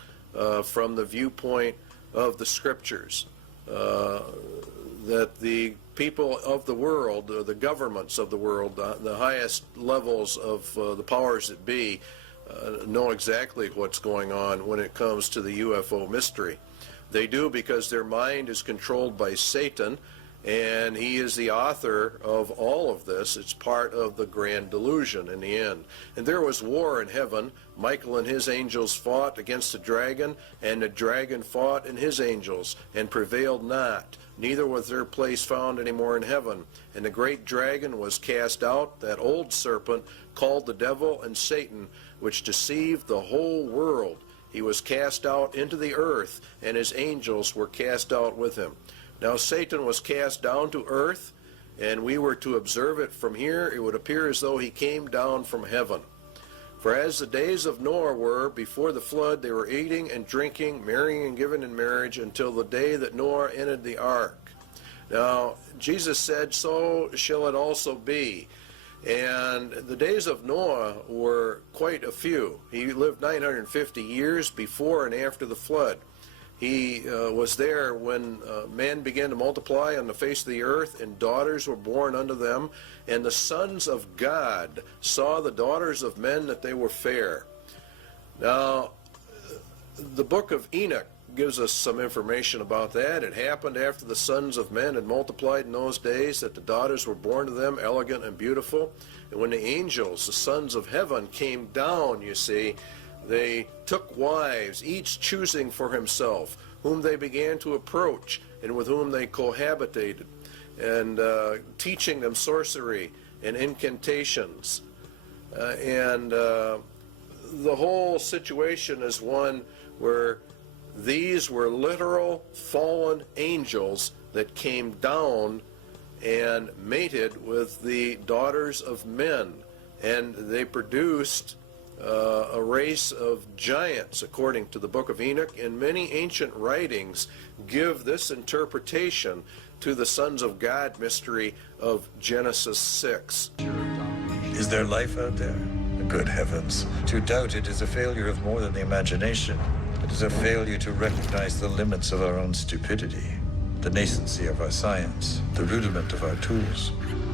from the viewpoint of the scriptures, that the people of the world, the governments of the world, the highest levels of the powers that be, know exactly what's going on when it comes to the UFO mystery. They do because their mind is controlled by Satan, and he is the author of all of this. It's part of the grand delusion in the end. And there was war in heaven. Michael and his angels fought against the dragon, and the dragon fought and his angels, and prevailed not. Neither was their place found any more in heaven. And the great dragon was cast out, that old serpent, called the devil and Satan, which deceived the whole world. He was cast out into the earth, and his angels were cast out with him. Now Satan was cast down to earth, and we were to observe it from here. It would appear as though he came down from heaven. For as the days of Noah were before the flood, they were eating and drinking, marrying and giving in marriage, until the day that Noah entered the ark. Now Jesus said, so shall it also be. And the days of Noah were quite a few. He lived 950 years before and after the flood. He was there when man began to multiply on the face of the earth, and daughters were born unto them. And the sons of God saw the daughters of men that they were fair. Now, the book of Enoch gives us some information about that. It happened after the sons of men had multiplied in those days, that the daughters were born to them, elegant and beautiful. And when the angels, the sons of heaven, came down, you see, they took wives, each choosing for himself, whom they began to approach and with whom they cohabitated, and teaching them sorcery and incantations. And the whole situation is one where these were literal fallen angels that came down and mated with the daughters of men, and they produced a race of giants, according to the book of Enoch. And many ancient writings give this interpretation to the sons of God mystery of Genesis 6. Is there life out there? Good heavens. To doubt it is a failure of more than the imagination. It is a failure to recognize the limits of our own stupidity, the nascency of our science, the rudiment of our tools.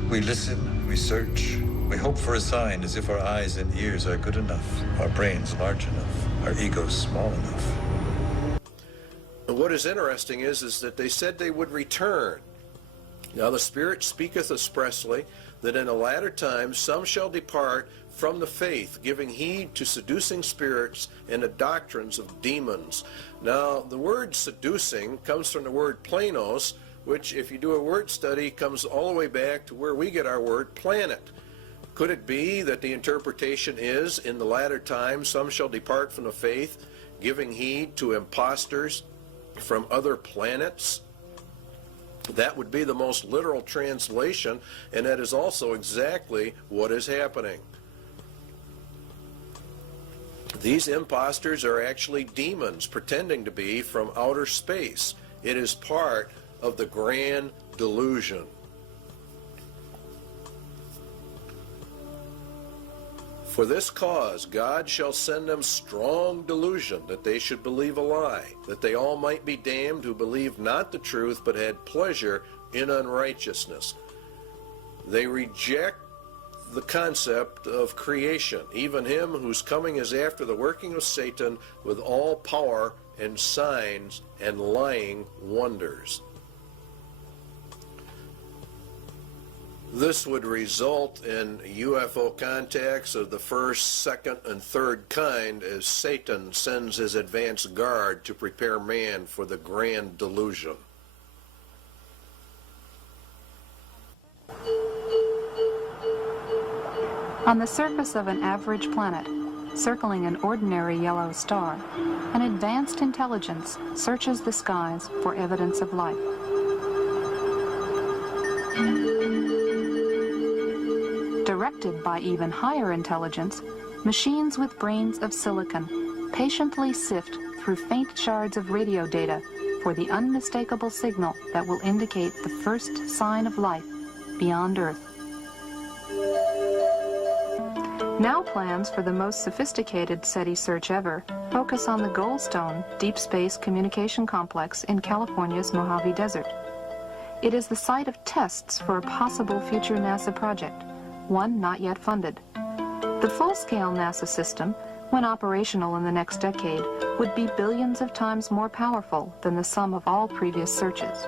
We listen, we search, we hope for a sign as if our eyes and ears are good enough, our brains large enough, our egos small enough. What is interesting is that they said they would return. Now the Spirit speaketh expressly that in the latter times some shall depart from the faith, giving heed to seducing spirits and the doctrines of demons. Now the word seducing comes from the word planos, which if you do a word study comes all the way back to where we get our word planet. Could it be that the interpretation is, in the latter times some shall depart from the faith, giving heed to impostors from other planets? That would be the most literal translation, and that is also exactly what is happening. These impostors are actually demons pretending to be from outer space. It is part of the grand delusion. For this cause God shall send them strong delusion, that they should believe a lie, that they all might be damned who believed not the truth, but had pleasure in unrighteousness. They reject the concept of creation, even him whose coming is after the working of Satan with all power and signs and lying wonders. This would result in UFO contacts of the first, second, and third kind as Satan sends his advance guard to prepare man for the grand delusion. On the surface of an average planet, circling an ordinary yellow star, an advanced intelligence searches the skies for evidence of life. Directed by even higher intelligence, machines with brains of silicon patiently sift through faint shards of radio data for the unmistakable signal that will indicate the first sign of life beyond Earth. Now plans for the most sophisticated SETI search ever focus on the Goldstone Deep Space Communication Complex in California's Mojave Desert. It is the site of tests for a possible future NASA project, one not yet funded. The full-scale NASA system, when operational in the next decade, would be billions of times more powerful than the sum of all previous searches.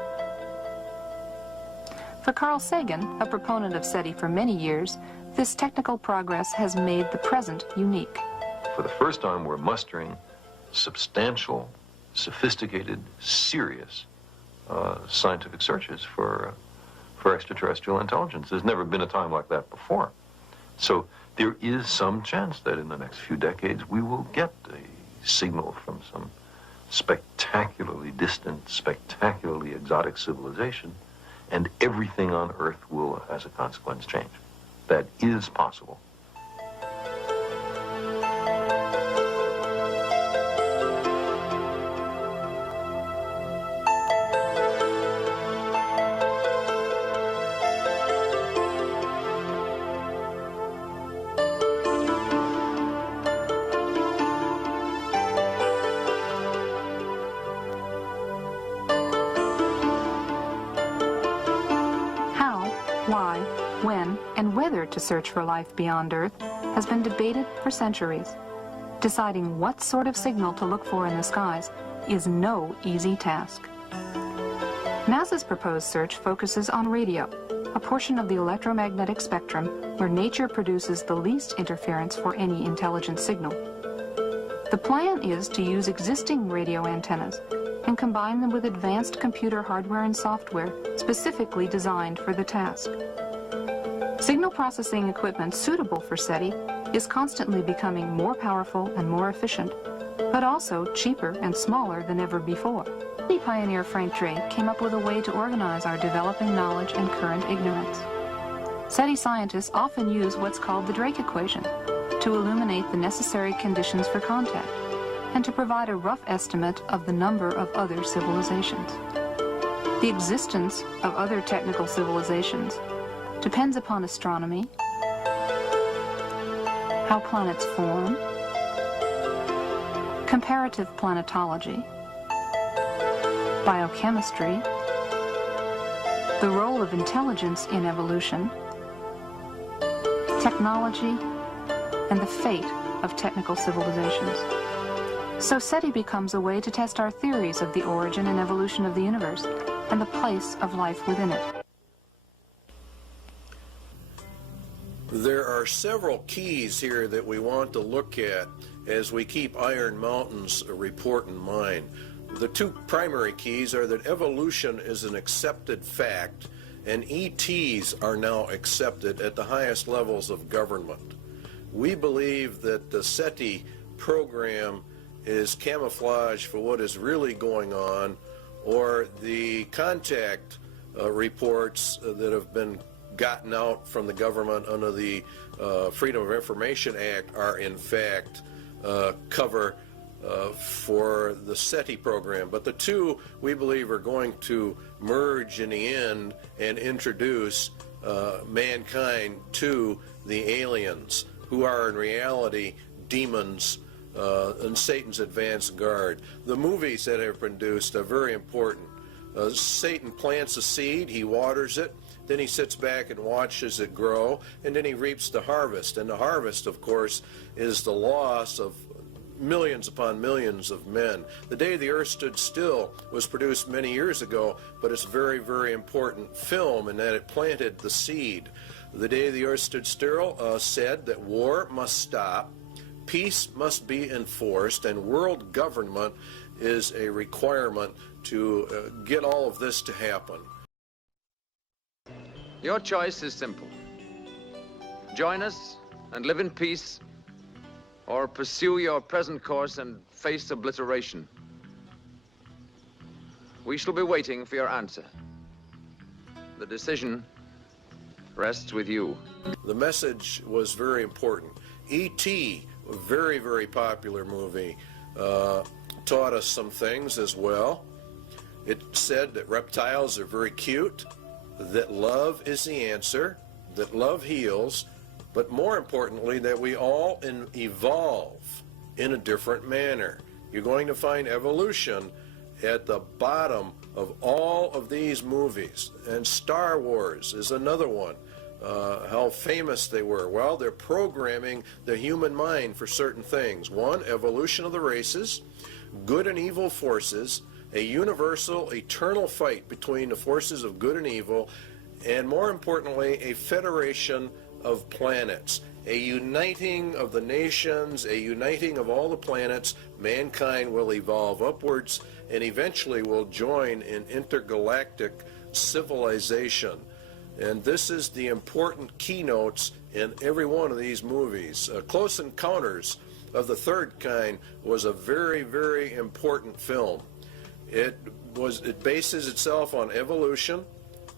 For Carl Sagan, a proponent of SETI for many years, this technical progress has made the present unique. For the first time, we're mustering substantial, sophisticated, serious scientific searches for extraterrestrial intelligence. There's never been a time like that before. So there is some chance that in the next few decades we will get a signal from some spectacularly distant, spectacularly exotic civilization, and everything on Earth will, as a consequence, change. That is possible. To search for life beyond Earth has been debated for centuries. Deciding what sort of signal to look for in the skies is no easy task. NASA's proposed search focuses on radio, a portion of the electromagnetic spectrum where nature produces the least interference for any intelligent signal. The plan is to use existing radio antennas and combine them with advanced computer hardware and software specifically designed for the task. Signal processing equipment suitable for SETI is constantly becoming more powerful and more efficient, but also cheaper and smaller than ever before. SETI pioneer Frank Drake came up with a way to organize our developing knowledge and current ignorance. SETI scientists often use what's called the Drake equation to illuminate the necessary conditions for contact and to provide a rough estimate of the number of other civilizations. The existence of other technical civilizations depends upon astronomy, how planets form, comparative planetology, biochemistry, the role of intelligence in evolution, technology, and the fate of technical civilizations. So SETI becomes a way to test our theories of the origin and evolution of the universe and the place of life within it. There are several keys here that we want to look at as we keep Iron Mountain's report in mind. The two primary keys are that evolution is an accepted fact and ETs are now accepted at the highest levels of government. We believe that the SETI program is camouflage for what is really going on, or the contact reports that have been gotten out from the government under the Freedom of Information Act are in fact cover for the SETI program. But the two, we believe, are going to merge in the end and introduce mankind to the aliens, who are in reality demons and Satan's advanced guard. The movies that are produced are very important. Satan plants a seed, he waters it, then he sits back and watches it grow, and then he reaps the harvest. And the harvest, of course, is the loss of millions upon millions of men. The Day the Earth Stood Still was produced many years ago, but it's a very, very important film in that it planted the seed. The Day the Earth Stood Still said that war must stop, peace must be enforced, and world government is a requirement to get all of this to happen. Your choice is simple. Join us and live in peace, or pursue your present course and face obliteration. We shall be waiting for your answer. The decision rests with you. The message was very important. E.T., a very, very popular movie, taught us some things as well. It said that reptiles are very cute, that love is the answer, that love heals, but more importantly, that we all evolve in a different manner. You're going to find evolution at the bottom of all of these movies. And Star Wars is another one. How famous they were. Well, they're programming the human mind for certain things. One, evolution of the races, good and evil forces, a universal, eternal fight between the forces of good and evil, and more importantly, a federation of planets, a uniting of the nations, a uniting of all the planets. Mankind will evolve upwards and eventually will join in intergalactic civilization. And this is the important keynotes in every one of these movies. Close Encounters of the Third Kind was a very, very important film. It bases itself on evolution.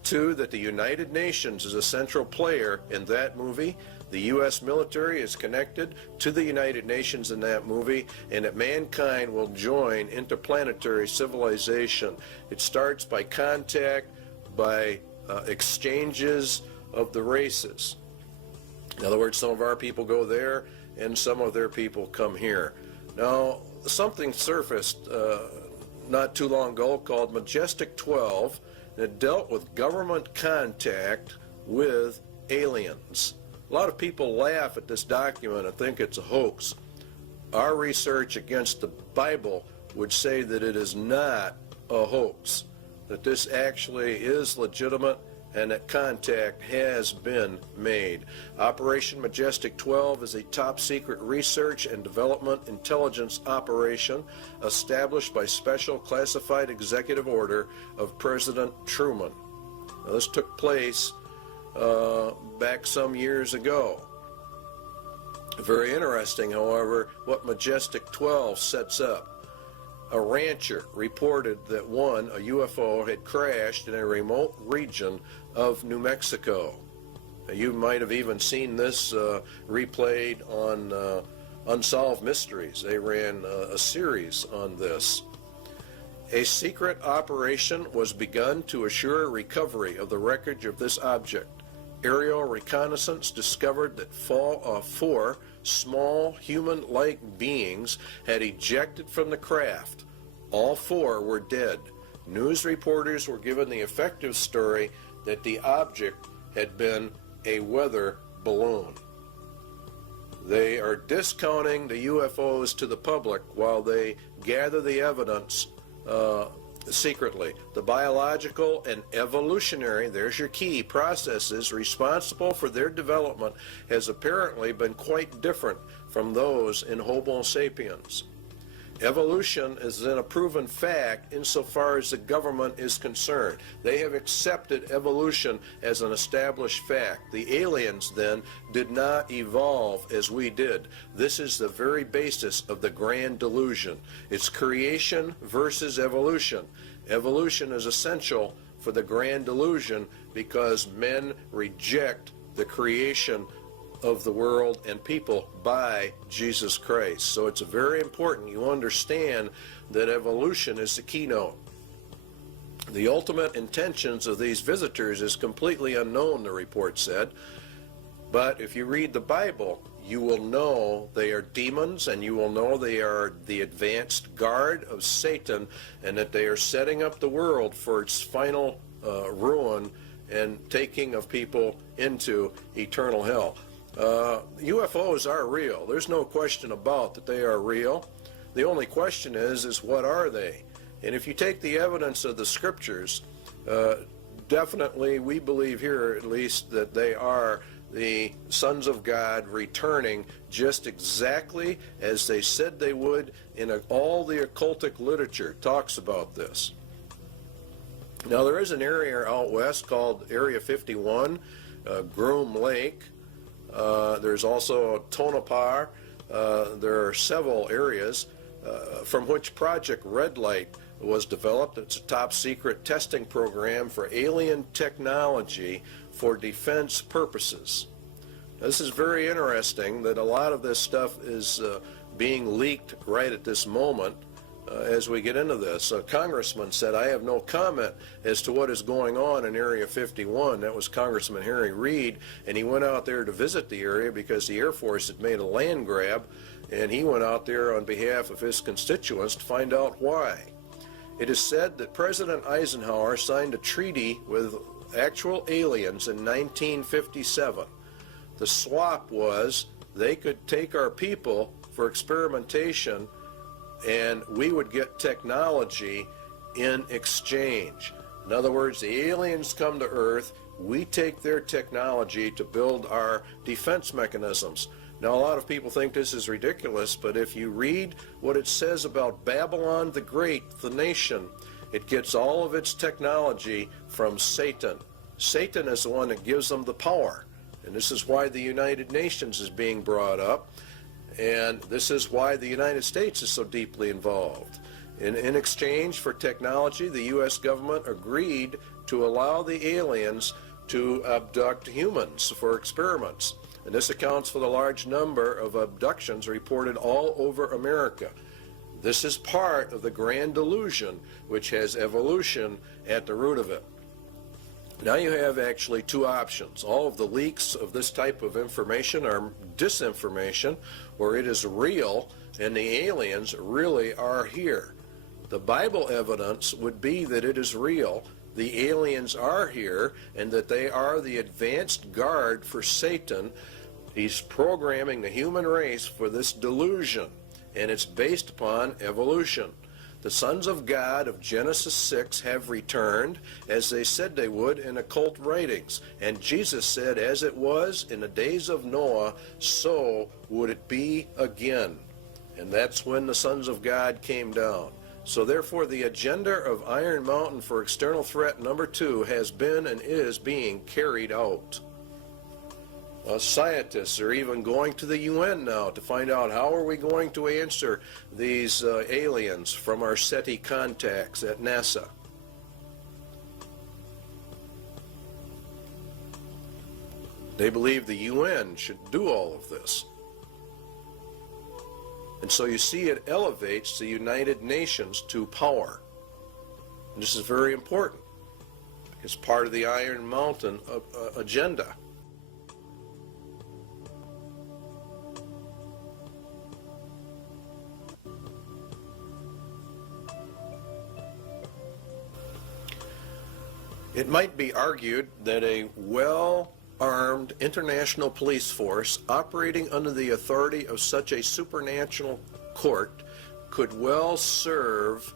Two, that the United Nations is a central player in that movie. The U.S. military is connected to the United Nations in that movie, and that mankind will join interplanetary civilization. It starts by contact, by exchanges of the races. In other words, some of our people go there, and some of their people come here. Now, something surfaced not too long ago called Majestic 12, that dealt with government contact with aliens. A lot of people laugh at this document and think it's a hoax. Our research against the Bible would say that it is not a hoax, that this actually is legitimate and that contact has been made. Operation Majestic 12 is a top-secret research and development intelligence operation established by special classified executive order of President Truman. Now, this took place back some years ago. Very interesting, however, what Majestic 12 sets up. A rancher reported that a UFO had crashed in a remote region of New Mexico. You might have even seen this replayed on Unsolved Mysteries. They ran a series on this. A secret operation was begun to assure recovery of the wreckage of this object. Aerial reconnaissance discovered that 4 small human-like beings had ejected from the craft. All 4 were dead. News reporters were given the effective story that the object had been a weather balloon. They are discounting the UFOs to the public while they gather the evidence secretly. The biological and evolutionary, there's your key, processes responsible for their development has apparently been quite different from those in Homo sapiens. Evolution is then a proven fact insofar as the government is concerned. They have accepted evolution as an established fact. The aliens then did not evolve as we did. This is the very basis of the grand delusion. It's creation versus evolution. Evolution is essential for the grand delusion because men reject the creation of the world and people by Jesus Christ. So it's very important you understand that evolution is the keynote. The ultimate intentions of these visitors is completely unknown, the report said. But if you read the Bible, you will know they are demons, and you will know they are the advanced guard of Satan, and that they are setting up the world for its final ruin and taking of people into eternal hell. UFOs are real. There's no question about that they are real. The only question is what are they? And if you take the evidence of the scriptures, definitely we believe here at least that they are the sons of God returning just exactly as they said they would. All the occultic literature talks about this. Now there is an area out west called Area 51, Groom Lake. There's also Tonopah. There are several areas from which Project Red Light was developed. It's a top secret testing program for alien technology for defense purposes. This is very interesting that a lot of this stuff is being leaked right at this moment as we get into this. A congressman said, I have no comment as to what is going on in Area 51. That was Congressman Harry Reid, and he went out there to visit the area because the Air Force had made a land grab, and he went out there on behalf of his constituents to find out why. It is said that President Eisenhower signed a treaty with actual aliens in 1957. The swap was they could take our people for experimentation and we would get technology in exchange. In other words, the aliens come to Earth, we take their technology to build our defense mechanisms. Now, a lot of people think this is ridiculous, but if you read what it says about Babylon the Great, the nation, it gets all of its technology from Satan. Satan is the one that gives them the power. And this is why the United Nations is being brought up. And this is why the United States is so deeply involved. In exchange for technology, the U.S. government agreed to allow the aliens to abduct humans for experiments. And this accounts for the large number of abductions reported all over America. This is part of the grand delusion, which has evolution at the root of it. Now you have actually two options. All of the leaks of this type of information are disinformation, where it is real and the aliens really are here. The Bible evidence would be that it is real, the aliens are here, and that they are the advanced guard for Satan. He's programming the human race for this delusion, and it's based upon evolution. The sons of God of Genesis 6 have returned, as they said they would in occult writings. And Jesus said, as it was in the days of Noah, so would it be again. And that's when the sons of God came down. So therefore, the agenda of Iron Mountain for external threat number 2 has been and is being carried out. Scientists are even going to the UN now to find out how are we going to answer these aliens from our SETI contacts at NASA. They believe the UN should do all of this. And so you see it elevates the United Nations to power. And this is very important. It's part of the Iron Mountain agenda. It might be argued that a well-armed international police force operating under the authority of such a supernatural court could well serve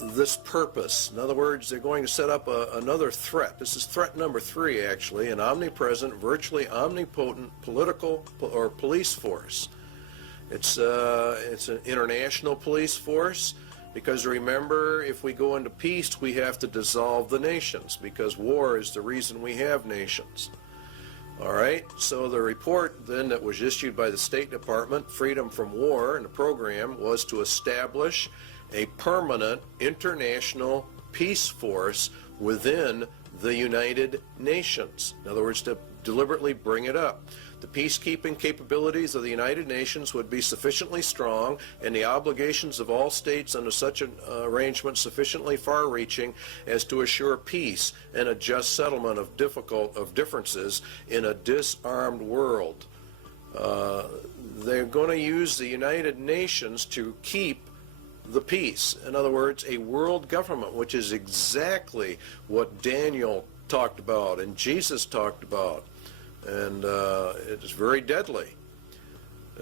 this purpose. In other words, they're going to set up another threat. This is threat number 3, actually, an omnipresent, virtually omnipotent political or police force. It's an international police force, because remember, if we go into peace, we have to dissolve the nations, because war is the reason we have nations. All right, so the report then that was issued by the State Department, Freedom from War, and the program was to establish a permanent international peace force within the United Nations. In other words, to deliberately bring it up. The peacekeeping capabilities of the United Nations would be sufficiently strong, and the obligations of all states under such an arrangement sufficiently far-reaching as to assure peace and a just settlement of differences in a disarmed world. They're going to use the United Nations to keep the peace. In other words, a world government, which is exactly what Daniel talked about and Jesus talked about. And it is very deadly.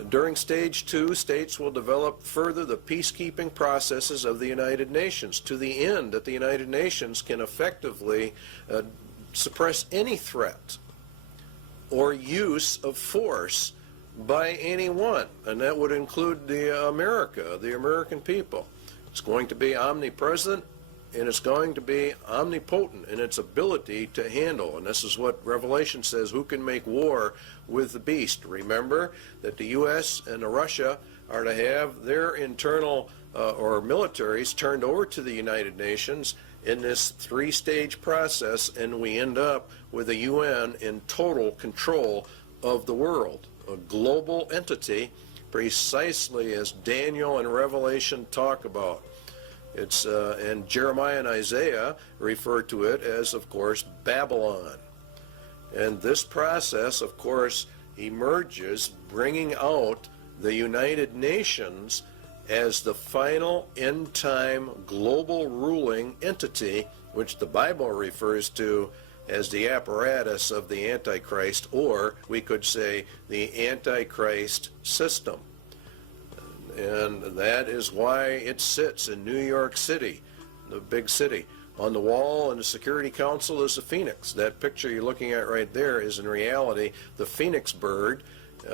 During stage 2, states will develop further the peacekeeping processes of the United Nations to the end that the United Nations can effectively suppress any threat or use of force by anyone, and that would include the American people. It's going to be omnipresent, and it's going to be omnipotent in its ability to handle. And this is what Revelation says, who can make war with the beast? Remember that the U.S. and Russia are to have their internal or militaries turned over to the United Nations in this 3-stage process, and we end up with the UN in total control of the world, a global entity, precisely as Daniel and Revelation talk about. It's and Jeremiah and Isaiah refer to it as, of course, Babylon. And this process, of course, emerges bringing out the United Nations as the final end-time global ruling entity, which the Bible refers to as the apparatus of the Antichrist, or we could say the Antichrist system. And that is why it sits in New York City, the big city. On the wall in the Security Council is a phoenix. That picture you're looking at right there is in reality the phoenix bird,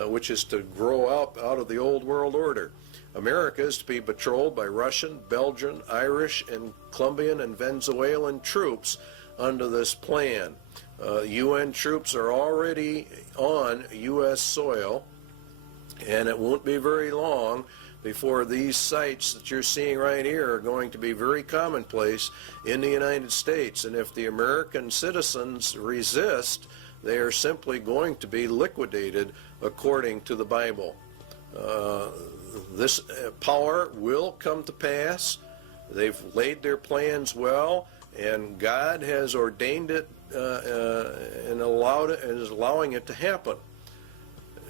which is to grow up out of the old world order. America is to be patrolled by Russian, Belgian, Irish, and Colombian and Venezuelan troops under this plan. UN troops are already on U.S. soil, and it won't be very long before these sites that you're seeing right here are going to be very commonplace in the United States. And if the American citizens resist, they are simply going to be liquidated according to the Bible. This power will come to pass. They've laid their plans well, and God has ordained it and allowed it, and is allowing it to happen.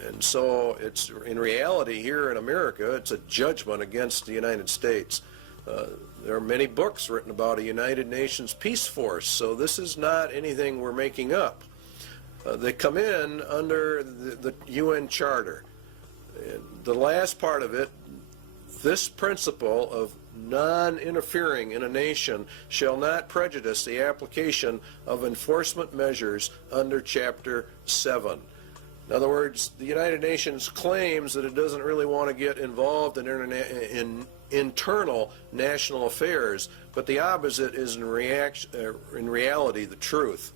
And so it's, in reality, here in America, it's a judgment against the United States. There are many books written about a United Nations peace force, so this is not anything we're making up. They come in under the UN Charter. And the last part of it, this principle of non-interfering in a nation shall not prejudice the application of enforcement measures under Chapter 7. In other words, the United Nations claims that it doesn't really want to get involved in internal national affairs, but the opposite is in reality the truth.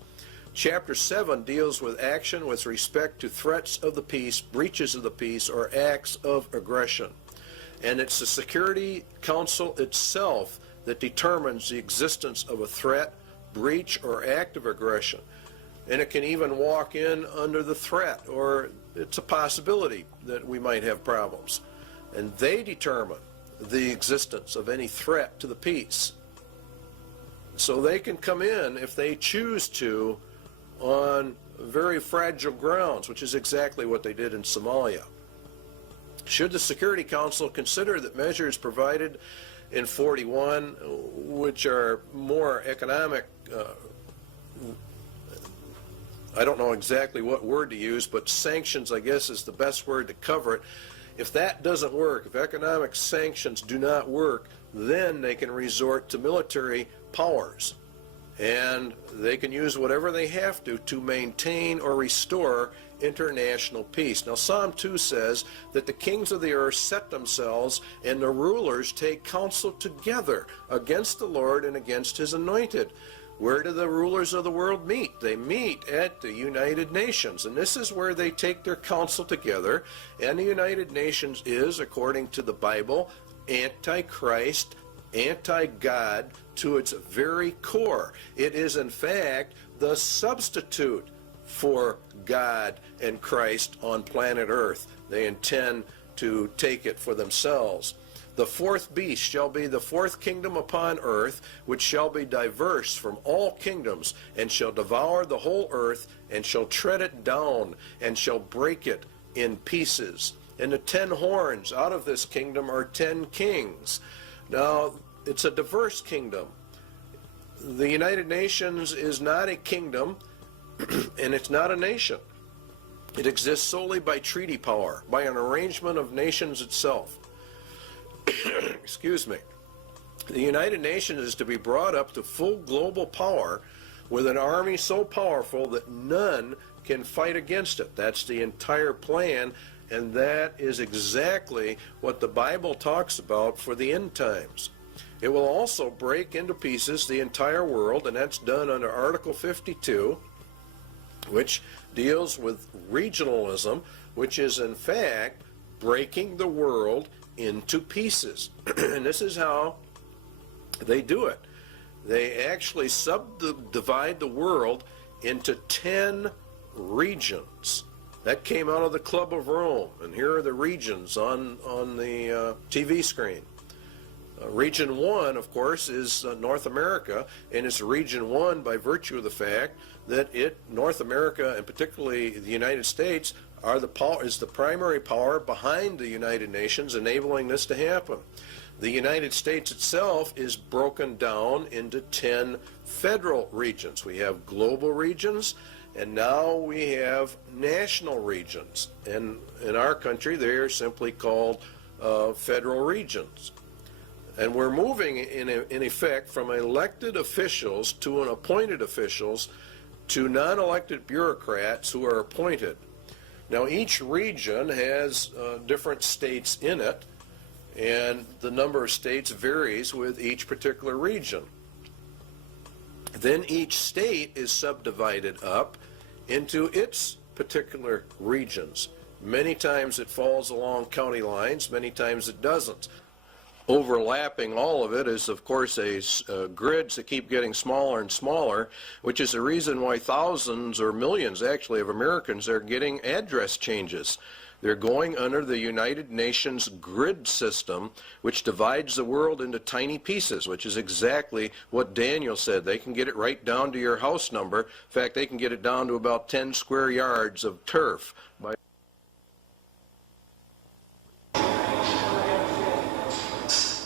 Chapter 7 deals with action with respect to threats of the peace, breaches of the peace, or acts of aggression. And it's the Security Council itself that determines the existence of a threat, breach, or act of aggression. And it can even walk in under the threat, or it's a possibility that we might have problems. And they determine the existence of any threat to the peace. So they can come in, if they choose to, on very fragile grounds, which is exactly what they did in Somalia. Should the Security Council consider that measures provided in 41, which are more economic, I don't know exactly what word to use, but sanctions, I guess, is the best word to cover it. If that doesn't work, if economic sanctions do not work, then they can resort to military powers. And they can use whatever they have to maintain or restore international peace. Now, Psalm 2 says that the kings of the earth set themselves and the rulers take counsel together against the Lord and against his anointed. Where do the rulers of the world meet? They meet at the United Nations, and this is where they take their counsel together. And the United Nations is, according to the Bible, anti-Christ, anti-God to its very core. It is, in fact, the substitute for God and Christ on planet Earth. They intend to take it for themselves. The fourth beast shall be the fourth kingdom upon earth, which shall be diverse from all kingdoms, and shall devour the whole earth, and shall tread it down, and shall break it in pieces. And the 10 horns out of this kingdom are 10 kings. Now, it's a diverse kingdom. The United Nations is not a kingdom, and it's not a nation. It exists solely by treaty power, by an arrangement of nations itself. Excuse me. The United Nations is to be brought up to full global power with an army so powerful that none can fight against it. That's the entire plan, and that is exactly what the Bible talks about for the end times. It will also break into pieces the entire world, and that's done under Article 52, which deals with regionalism, which is in fact breaking the world into pieces. And this is how they do it. They actually subdivide the world into 10 regions. That came out of the Club of Rome, and here are the regions on the TV screen. Region 1, of course, is North America, and it's Region 1 by virtue of the fact that North America, and particularly the United States, is the primary power behind the United Nations, enabling this to happen. The United States itself is broken down into 10 federal regions. We have global regions, and now we have national regions. And in our country, they are simply called federal regions. And we're moving, in effect, from elected officials to appointed officials to non-elected bureaucrats who are appointed. Now, each region has different states in it, and the number of states varies with each particular region. Then each state is subdivided up into its particular regions. Many times it falls along county lines, many times it doesn't. Overlapping all of it is, of course, grids that keep getting smaller and smaller, which is the reason why thousands or millions, actually, of Americans are getting address changes. They're going under the United Nations grid system, which divides the world into tiny pieces, which is exactly what Daniel said. They can get it right down to your house number. In fact, they can get it down to about 10 square yards of turf.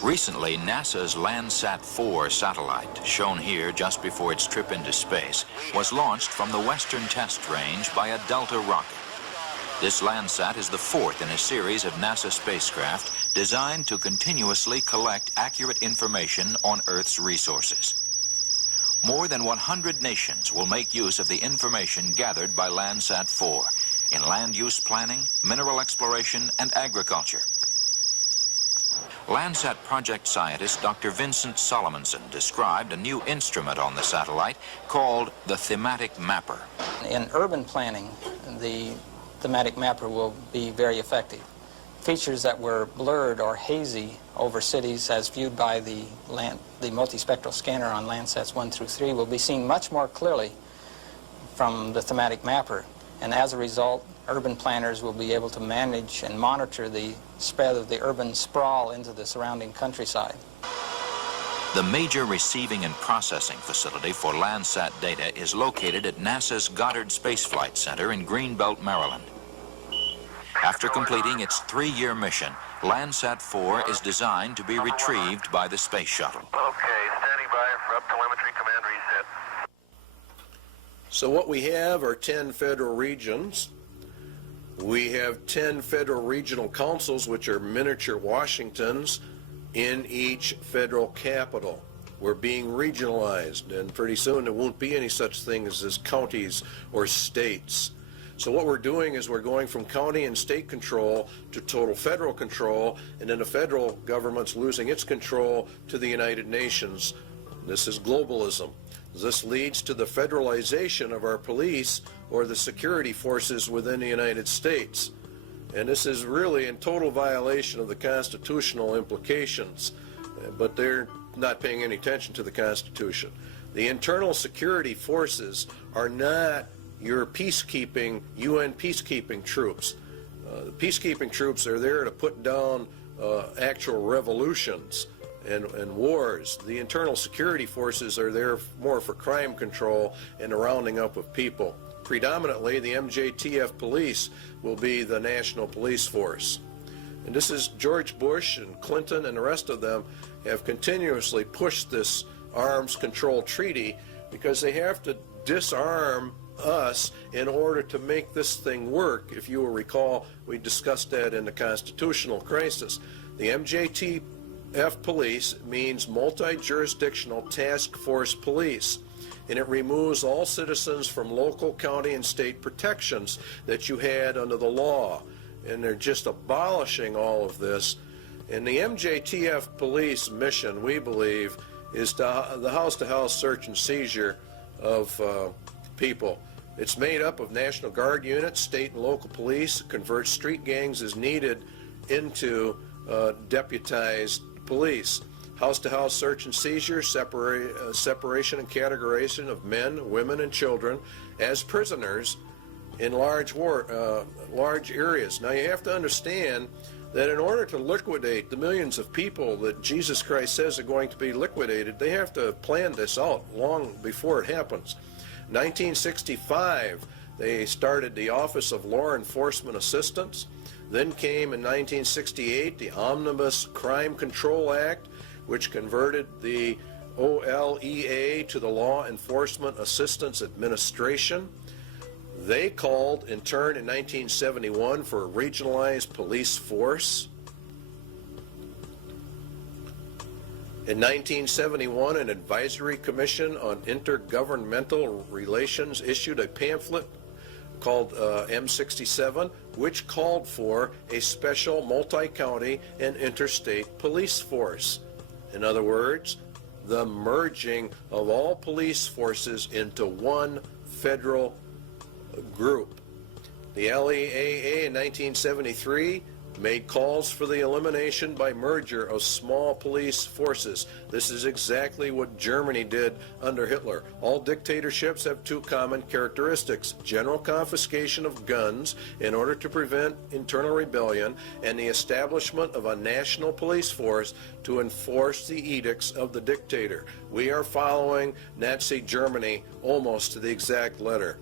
Recently, NASA's Landsat 4 satellite, shown here just before its trip into space, was launched from the Western Test Range by a Delta rocket. This Landsat is the fourth in a series of NASA spacecraft designed to continuously collect accurate information on Earth's resources. More than 100 nations will make use of the information gathered by Landsat 4 in land use planning, mineral exploration, and agriculture. Landsat project scientist Dr. Vincent Solomonson described a new instrument on the satellite called the Thematic Mapper. In urban planning, the Thematic Mapper will be very effective. Features that were blurred or hazy over cities as viewed by the multispectral scanner on Landsats 1 through 3 will be seen much more clearly from the Thematic Mapper. And as a result, urban planners will be able to manage and monitor the spread of the urban sprawl into the surrounding countryside. The major receiving and processing facility for Landsat data is located at NASA's Goddard Space Flight Center in Greenbelt, Maryland. After completing its 3-year mission, Landsat 4 is designed to be retrieved by the space shuttle. Okay, standing by for up telemetry command reset. So what we have are 10 federal regions. We have 10 federal regional councils, which are miniature Washingtons in each federal capital. We're being regionalized, and pretty soon there won't be any such things as counties or states. So what we're doing is we're going from county and state control to total federal control, and then the federal government's losing its control to the United Nations. This is globalism. This leads to the federalization of our police or the security forces within the United States. And this is really in total violation of the constitutional implications, but they're not paying any attention to the Constitution. The internal security forces are not your peacekeeping, UN peacekeeping troops. The peacekeeping troops are there to put down actual revolutions and wars. The internal security forces are there more for crime control and the rounding up of people. Predominantly, the MJTF police will be the national police force. And this is George Bush and Clinton and the rest of them have continuously pushed this arms control treaty because they have to disarm us in order to make this thing work. If you will recall, we discussed that in the constitutional crisis. The MJTF police means multi-jurisdictional task force police, and it removes all citizens from local, county, and state protections that you had under the law. And they're just abolishing all of this. And the MJTF police mission, we believe, is the house-to-house search and seizure of people. It's made up of National Guard units, state and local police, converts street gangs as needed into deputized police. House-to-house search and seizure, separation and categorization of men, women, and children as prisoners in large areas. Now you have to understand that in order to liquidate the millions of people that Jesus Christ says are going to be liquidated, they have to plan this out long before it happens. 1965, they started the Office of Law Enforcement Assistance. Then came in 1968 the Omnibus Crime Control Act, which converted the OLEA to the Law Enforcement Assistance Administration. They called, in turn, in 1971 for a regionalized police force. In 1971, an advisory commission on intergovernmental relations issued a pamphlet called M67, which called for a special multi-county and interstate police force. In other words, the merging of all police forces into one federal group. The LEAA in 1973 made calls for the elimination by merger of small police forces. This is exactly what Germany did under Hitler. All dictatorships have two common characteristics: general confiscation of guns in order to prevent internal rebellion, and the establishment of a national police force to enforce the edicts of the dictator. We are following Nazi Germany almost to the exact letter.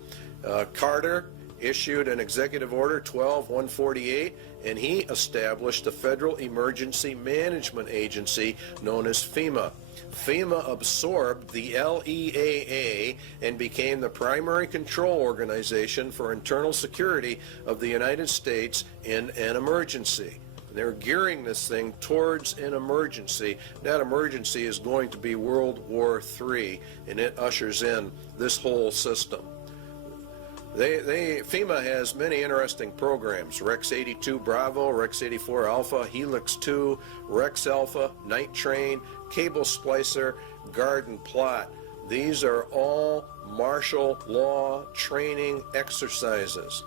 Carter issued an executive order 12-148, and he established the Federal Emergency Management Agency known as FEMA. FEMA absorbed the LEAA and became the primary control organization for internal security of the United States in an emergency. They're gearing this thing towards an emergency. That emergency is going to be World War III, and it ushers in this whole system. FEMA has many interesting programs: Rex 82 Bravo, Rex 84 Alpha, Helix 2, Rex Alpha, Night Train, Cable Splicer, Garden Plot. These are all martial law training exercises.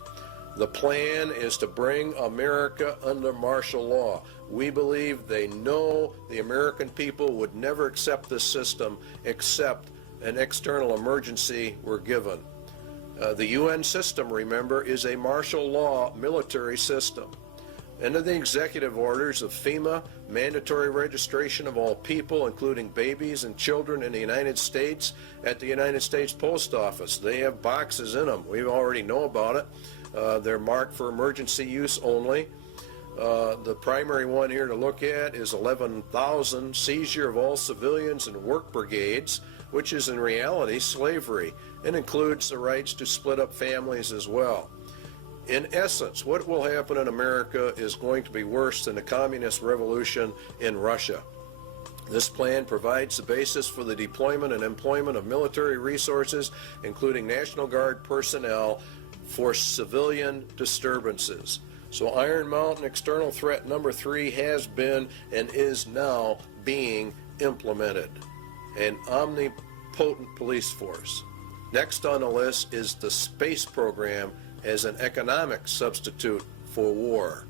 The plan is to bring America under martial law. We believe they know the American people would never accept this system except an external emergency were given. The UN system, remember, is a martial law military system. Under the executive orders of FEMA, mandatory registration of all people, including babies and children in the United States, at the United States Post Office. They have boxes in them. We already know about it. They're marked for emergency use only. The primary one here to look at is 11,000, seizure of all civilians and work brigades, which is in reality slavery, and includes the rights to split up families as well. In essence, what will happen in America is going to be worse than the communist revolution in Russia. This plan provides the basis for the deployment and employment of military resources, including National Guard personnel, for civilian disturbances. So Iron Mountain external threat number 3 has been and is now being implemented. An omnipotent police force. Next on the list is the space program as an economic substitute for war.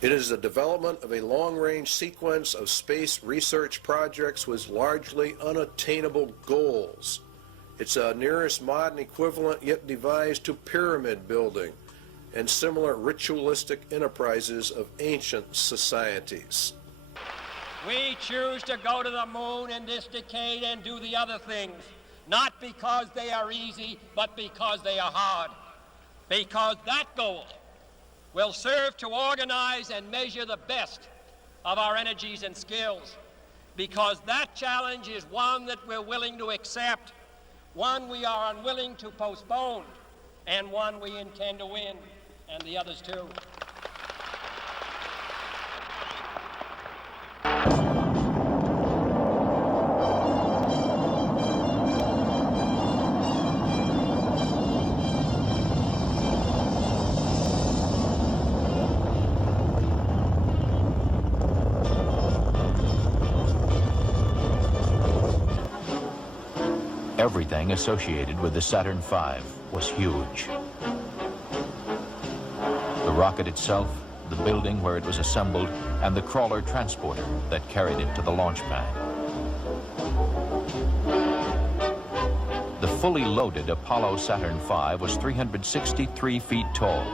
It is the development of a long-range sequence of space research projects with largely unattainable goals. It's a nearest modern equivalent yet devised to pyramid building and similar ritualistic enterprises of ancient societies. We choose to go to the moon in this decade and do the other things, not because they are easy, but because they are hard. Because that goal will serve to organize and measure the best of our energies and skills. Because that challenge is one that we're willing to accept, one we are unwilling to postpone, and one we intend to win, and the others too. Everything associated with the Saturn V was huge. The rocket itself, the building where it was assembled, and the crawler transporter that carried it to the launch pad. The fully loaded Apollo Saturn V was 363 feet tall.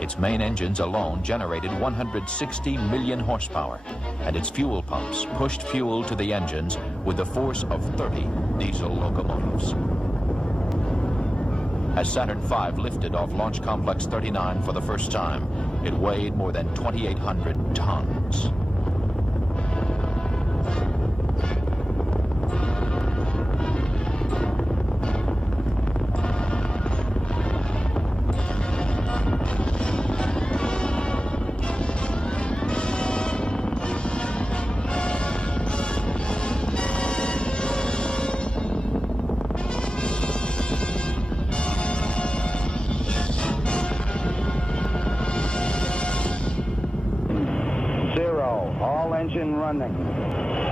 Its main engines alone generated 160 million horsepower, and its fuel pumps pushed fuel to the engines with the force of 30 diesel locomotives. As Saturn V lifted off Launch Complex 39 for the first time, it weighed more than 2,800 tons.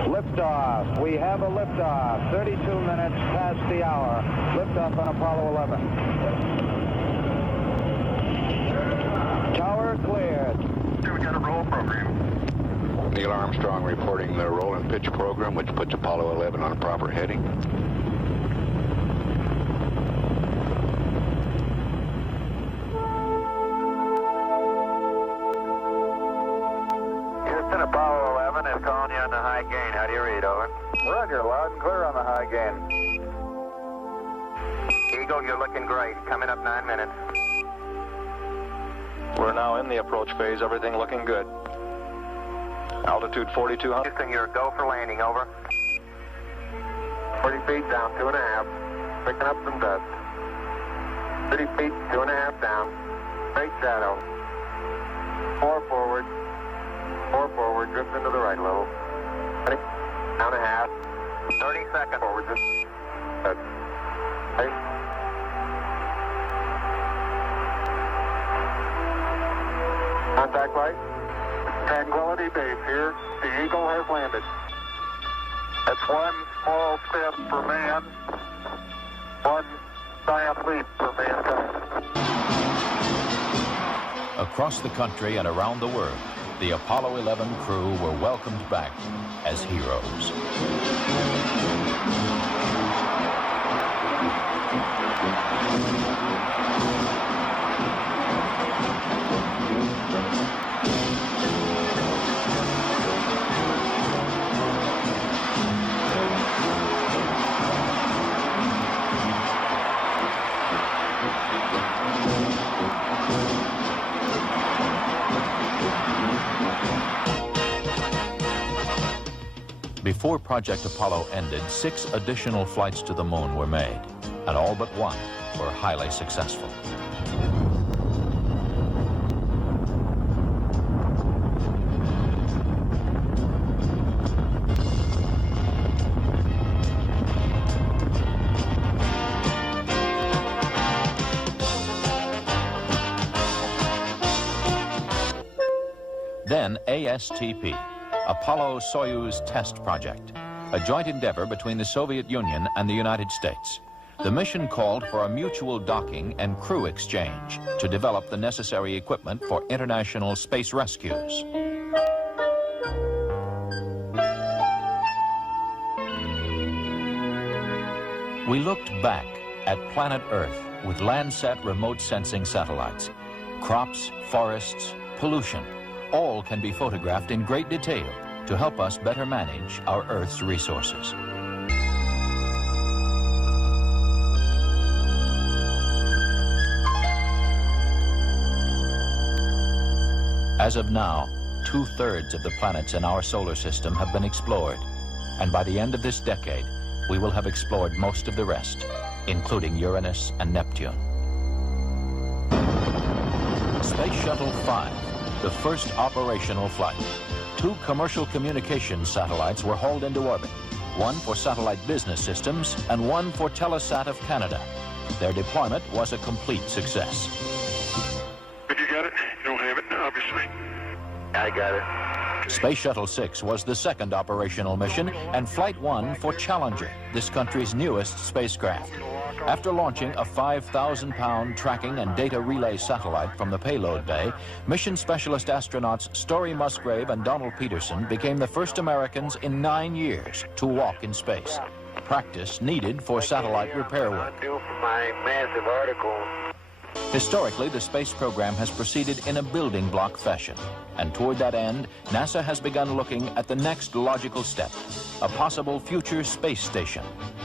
Liftoff. We have a liftoff. 32 minutes past the hour. Liftoff on Apollo 11. Tower cleared. We got a roll program. Neil Armstrong reporting the roll and pitch program, which puts Apollo 11 on a proper heading. Apollo 11 is calling you on the high gain. How do you read, over? Roger, loud and clear on the high gain. Eagle, you're looking great. Coming up 9 minutes. We're now in the approach phase. Everything looking good. Altitude 4,200. Houston, you're go for landing, over. 40 feet down, 2.5. Picking up some dust. 30 feet, 2.5 down. Straight shadow. 4 forward. 4 forward, drift into the right a little. 20, down a half. 30 seconds forward, just good. Hey. Contact light. Tranquility Base here. The Eagle has landed. That's one small step for man, one giant leap for mankind. Across the country and around the world, the Apollo 11 crew were welcomed back as heroes. Before Project Apollo ended, 6 additional flights to the moon were made, and all but one were highly successful. Then ASTP, Apollo-Soyuz Test Project, a joint endeavor between the Soviet Union and the United States. The mission called for a mutual docking and crew exchange to develop the necessary equipment for international space rescues. We looked back at planet Earth with Landsat remote sensing satellites. Crops, forests, pollution, all can be photographed in great detail to help us better manage our Earth's resources. As of now, 2/3 of the planets in our solar system have been explored, and by the end of this decade, we will have explored most of the rest, including Uranus and Neptune. Space Shuttle 5, the first operational flight. 2 commercial communications satellites were hauled into orbit, one for satellite business systems and one for Telesat of Canada. Their deployment was a complete success. Did you get it? You don't have it, obviously. I got it. Space Shuttle 6 was the second operational mission and Flight 1 for Challenger, this country's newest spacecraft. After launching a 5,000-pound tracking and data relay satellite from the payload bay, mission specialist astronauts Story Musgrave and Donald Peterson became the first Americans in 9 years to walk in space. Practice needed for satellite repair work. Due for my massive article. Historically, the space program has proceeded in a building block fashion. And toward that end, NASA has begun looking at the next logical step, a possible future space station,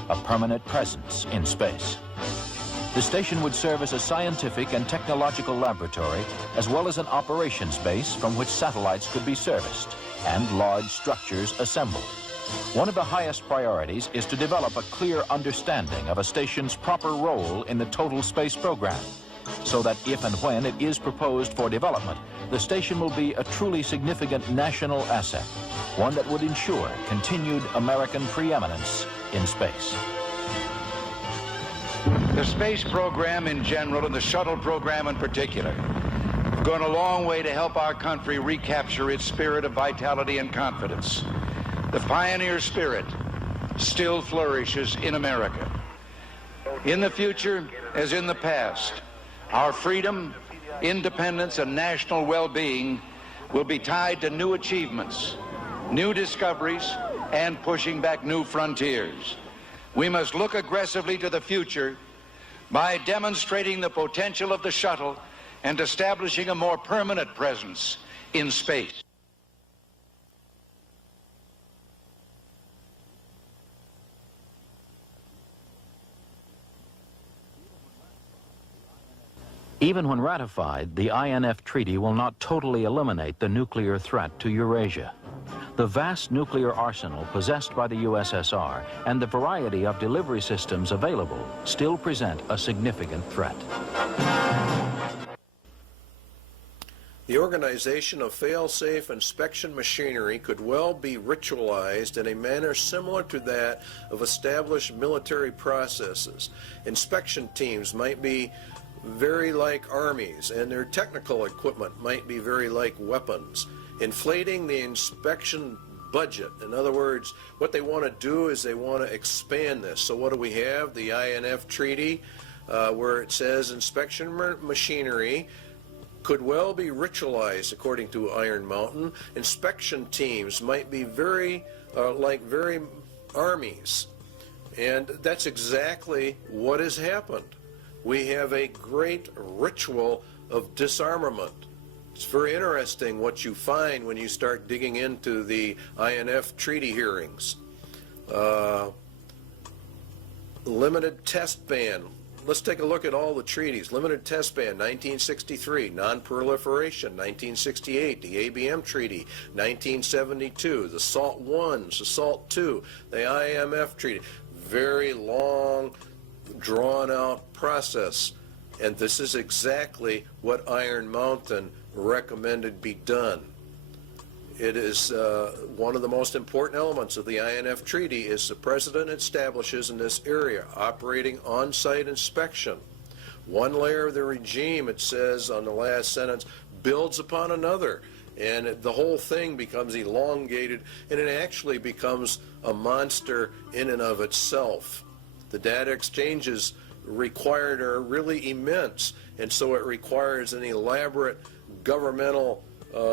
a permanent presence in space. The station would serve as a scientific and technological laboratory, as well as an operations base from which satellites could be serviced and large structures assembled. One of the highest priorities is to develop a clear understanding of a station's proper role in the total space program, so that if and when it is proposed for development, the station will be a truly significant national asset, one that would ensure continued American preeminence in space. The space program in general and the shuttle program in particular have gone a long way to help our country recapture its spirit of vitality and confidence. The pioneer spirit still flourishes in America. In the future, as in the past, our freedom, independence, and national well-being will be tied to new achievements, new discoveries, and pushing back new frontiers. We must look aggressively to the future by demonstrating the potential of the shuttle and establishing a more permanent presence in space. Even when ratified, the INF Treaty will not totally eliminate the nuclear threat to Eurasia. The vast nuclear arsenal possessed by the USSR and the variety of delivery systems available still present a significant threat. The organization of fail-safe inspection machinery could well be ritualized in a manner similar to that of established military processes. Inspection teams might be very like armies, and their technical equipment might be very like weapons. Inflating the inspection budget. In other words, what they want to do is they want to expand this. So what do we have? The INF Treaty, where it says inspection machinery could well be ritualized according to Iron Mountain. Inspection teams might be very like very armies. And that's exactly what has happened. We have a great ritual of disarmament. It's very interesting what you find when you start digging into the INF treaty hearings. Limited test ban. let's take a look at all the treaties. Limited Test Ban, 1963. Non-Proliferation, 1968. The ABM Treaty, 1972. The SALT I, the SALT II, the IMF Treaty. Very long, drawn-out process. And this is exactly what Iron Mountain recommended be done. It is one of the most important elements of the INF Treaty is the President establishes in this area operating on-site inspection. One layer of the regime, it says on the last sentence, builds upon another, and the whole thing becomes elongated, and it actually becomes a monster in and of itself. The data exchanges required are really immense, and so it requires an elaborate governmental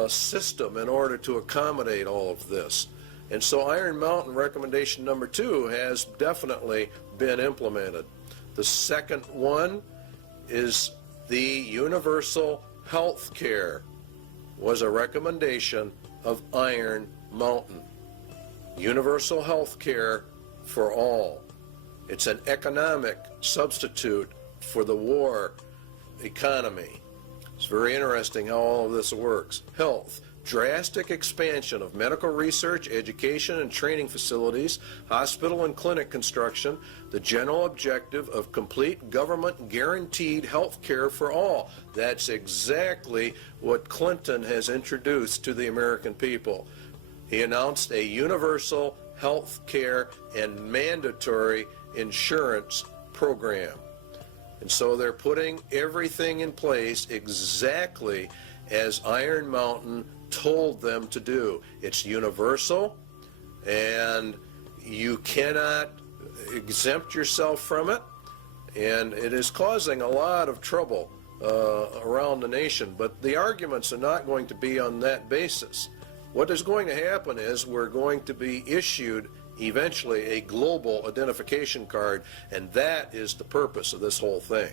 system in order to accommodate all of this. And so Iron Mountain recommendation number 2 has definitely been implemented. The second one is the universal health care was a recommendation of Iron Mountain. Universal health care for all. It's an economic substitute for the war economy. It's very interesting how all of this works. Health, drastic expansion of medical research, education, and training facilities, hospital and clinic construction, the general objective of complete government guaranteed health care for all. That's exactly what Clinton has introduced to the American people. He announced a universal health care and mandatory insurance program. And so they're putting everything in place exactly as Iron Mountain told them to do. It's universal, and you cannot exempt yourself from it, and it is causing a lot of trouble around the nation. But the arguments are not going to be on that basis. What is going to happen is we're going to be issued eventually a global identification card, and that is the purpose of this whole thing.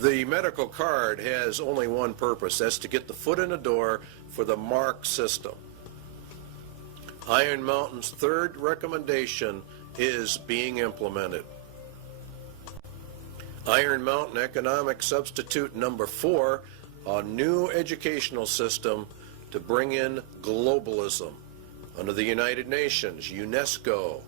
The medical card has only one purpose, that's to get the foot in the door for the MARC system. Iron Mountain's third recommendation is being implemented. Iron Mountain Economic Substitute number 4, a new educational system to bring in globalism. Under the United Nations, UNESCO,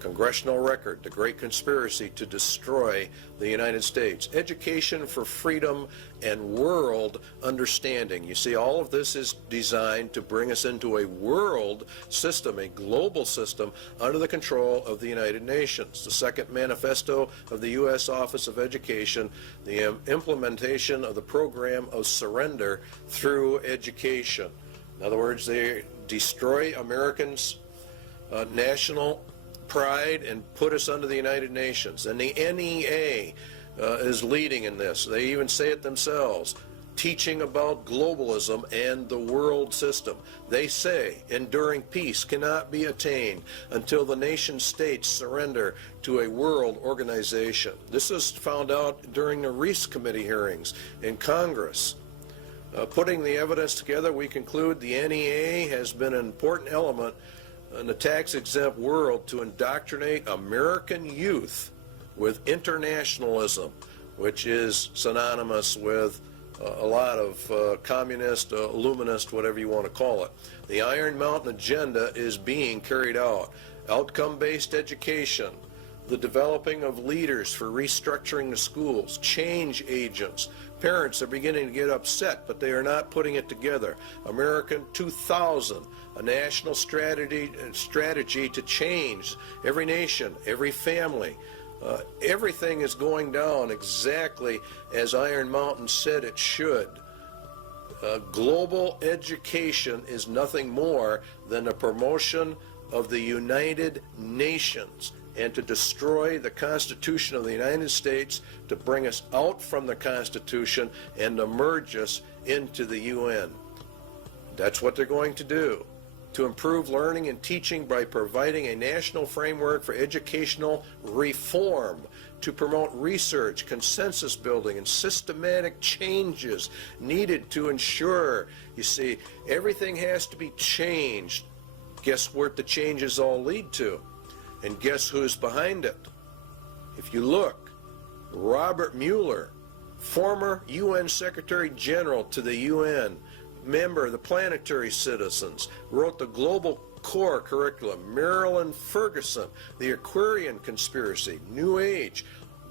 Congressional Record, the Great Conspiracy to Destroy the United States, Education for Freedom and World Understanding. You see, all of this is designed to bring us into a world system, a global system, under the control of the United Nations. The second manifesto of the U.S. Office of Education, the implementation of the program of surrender through education. In other words, they destroy Americans' national pride and put us under the United Nations. And the NEA is leading in this. They even say it themselves, teaching about globalism and the world system. They say enduring peace cannot be attained until the nation states surrender to a world organization. This is found out during the Reese Committee hearings in Congress. Putting the evidence together, we conclude the NEA has been an important element in the tax-exempt world to indoctrinate American youth with internationalism, which is synonymous with a lot of communist, illuminist, whatever you want to call it. The Iron Mountain agenda is being carried out. Outcome-based education, the developing of leaders for restructuring the schools, change agents. Parents are beginning to get upset, but they are not putting it together. American 2000, a national strategy to change every nation, every family. Everything is going down exactly as Iron Mountain said it should. Global education is nothing more than a promotion of the United Nations and to destroy the Constitution of the United States, to bring us out from the Constitution and to merge us into the UN. That's what they're going to do. To improve learning and teaching by providing a national framework for educational reform, to promote research, consensus building, and systematic changes needed to ensure, you see, everything has to be changed. Guess what the changes all lead to? And guess who's behind it? If you look, Robert Mueller, former UN Secretary General to the UN, member of the Planetary Citizens, wrote the Global Core curriculum. Marilyn Ferguson, the Aquarian Conspiracy, New Age.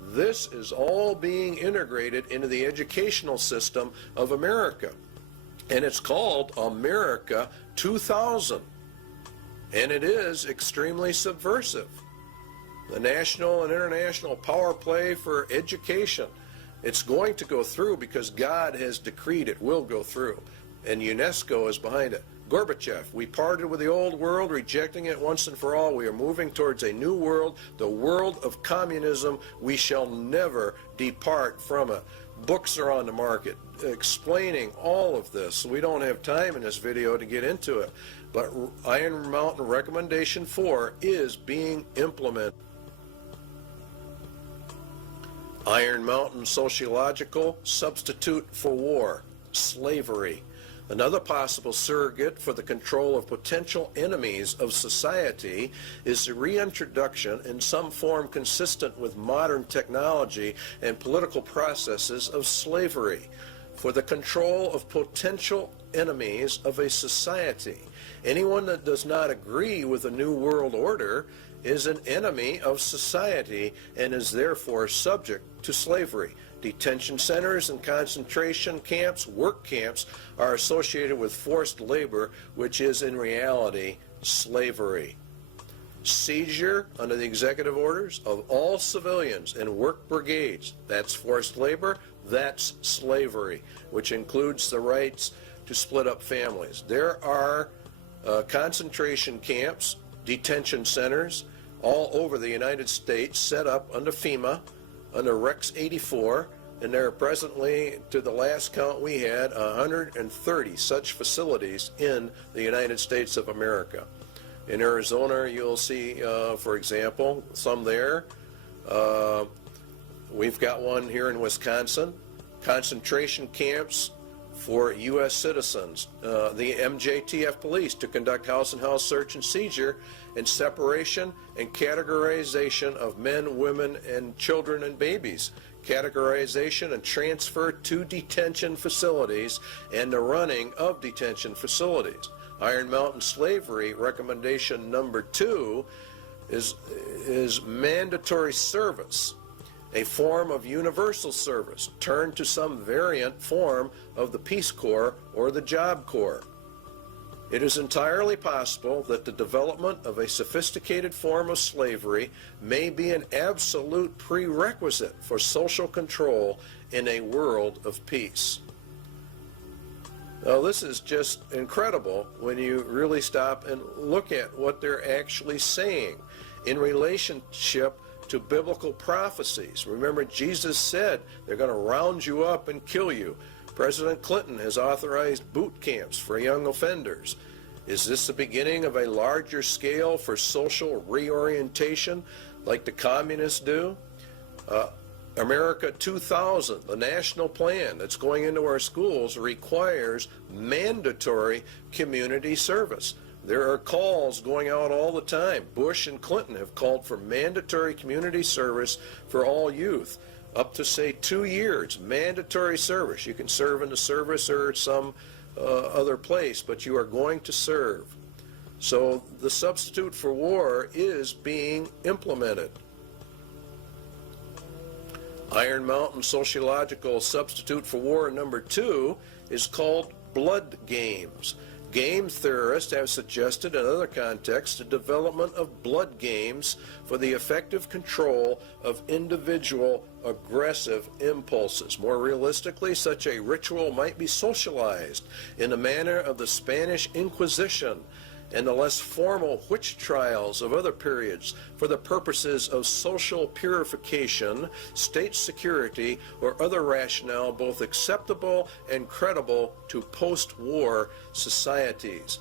This is all being integrated into the educational system of America. And it's called America 2000. And it is extremely subversive. The national and international power play for education. It's going to go through because God has decreed it will go through. And UNESCO is behind it. Gorbachev, we parted with the old world, rejecting it once and for all. We are moving towards a new world, the world of communism. We shall never depart from it. Books are on the market explaining all of this. We don't have time in this video to get into it. But Iron Mountain Recommendation 4 is being implemented. Iron Mountain Sociological Substitute for War, Slavery. Another possible surrogate for the control of potential enemies of society is the reintroduction in some form consistent with modern technology and political processes of slavery for the control of potential enemies of a society. Anyone that does not agree with the New World Order is an enemy of society and is therefore subject to slavery. Detention centers and concentration camps, work camps, are associated with forced labor, which is in reality slavery. Seizure under the executive orders of all civilians and work brigades, that's forced labor, that's slavery, which includes the rights to split up families. There are concentration camps, detention centers all over the United States set up under FEMA, under Rex 84, and there are presently, to the last count we had, 130 such facilities in the United States of America. In Arizona, you'll see, for example, some there. We've got one here in Wisconsin. Concentration camps for U.S. citizens. The MJTF police to conduct house and house search and seizure and separation and categorization of men, women, and children and babies. Categorization and transfer to detention facilities and the running of detention facilities. Iron Mountain Slavery recommendation number 2 is mandatory service, a form of universal service, turned to some variant form of the Peace Corps or the Job Corps. It is entirely possible that the development of a sophisticated form of slavery may be an absolute prerequisite for social control in a world of peace. Now, this is just incredible when you really stop and look at what they're actually saying in relationship to biblical prophecies. Remember, Jesus said they're going to round you up and kill you. President Clinton has authorized boot camps for young offenders. Is this the beginning of a larger scale for social reorientation like the communists do? America 2000, the national plan that's going into our schools, requires mandatory community service. There are calls going out all the time. Bush and Clinton have called for mandatory community service for all youth. Up to, say, 2 years, mandatory service. You can serve in the service or some other place, but you are going to serve. So the substitute for war is being implemented. Iron Mountain Sociological Substitute for War number 2 is called blood games. Game theorists have suggested in other contexts the development of blood games for the effective control of individual aggressive impulses. More realistically, such a ritual might be socialized in the manner of the Spanish Inquisition and the less formal witch trials of other periods for the purposes of social purification, state security, or other rationale both acceptable and credible to post-war societies.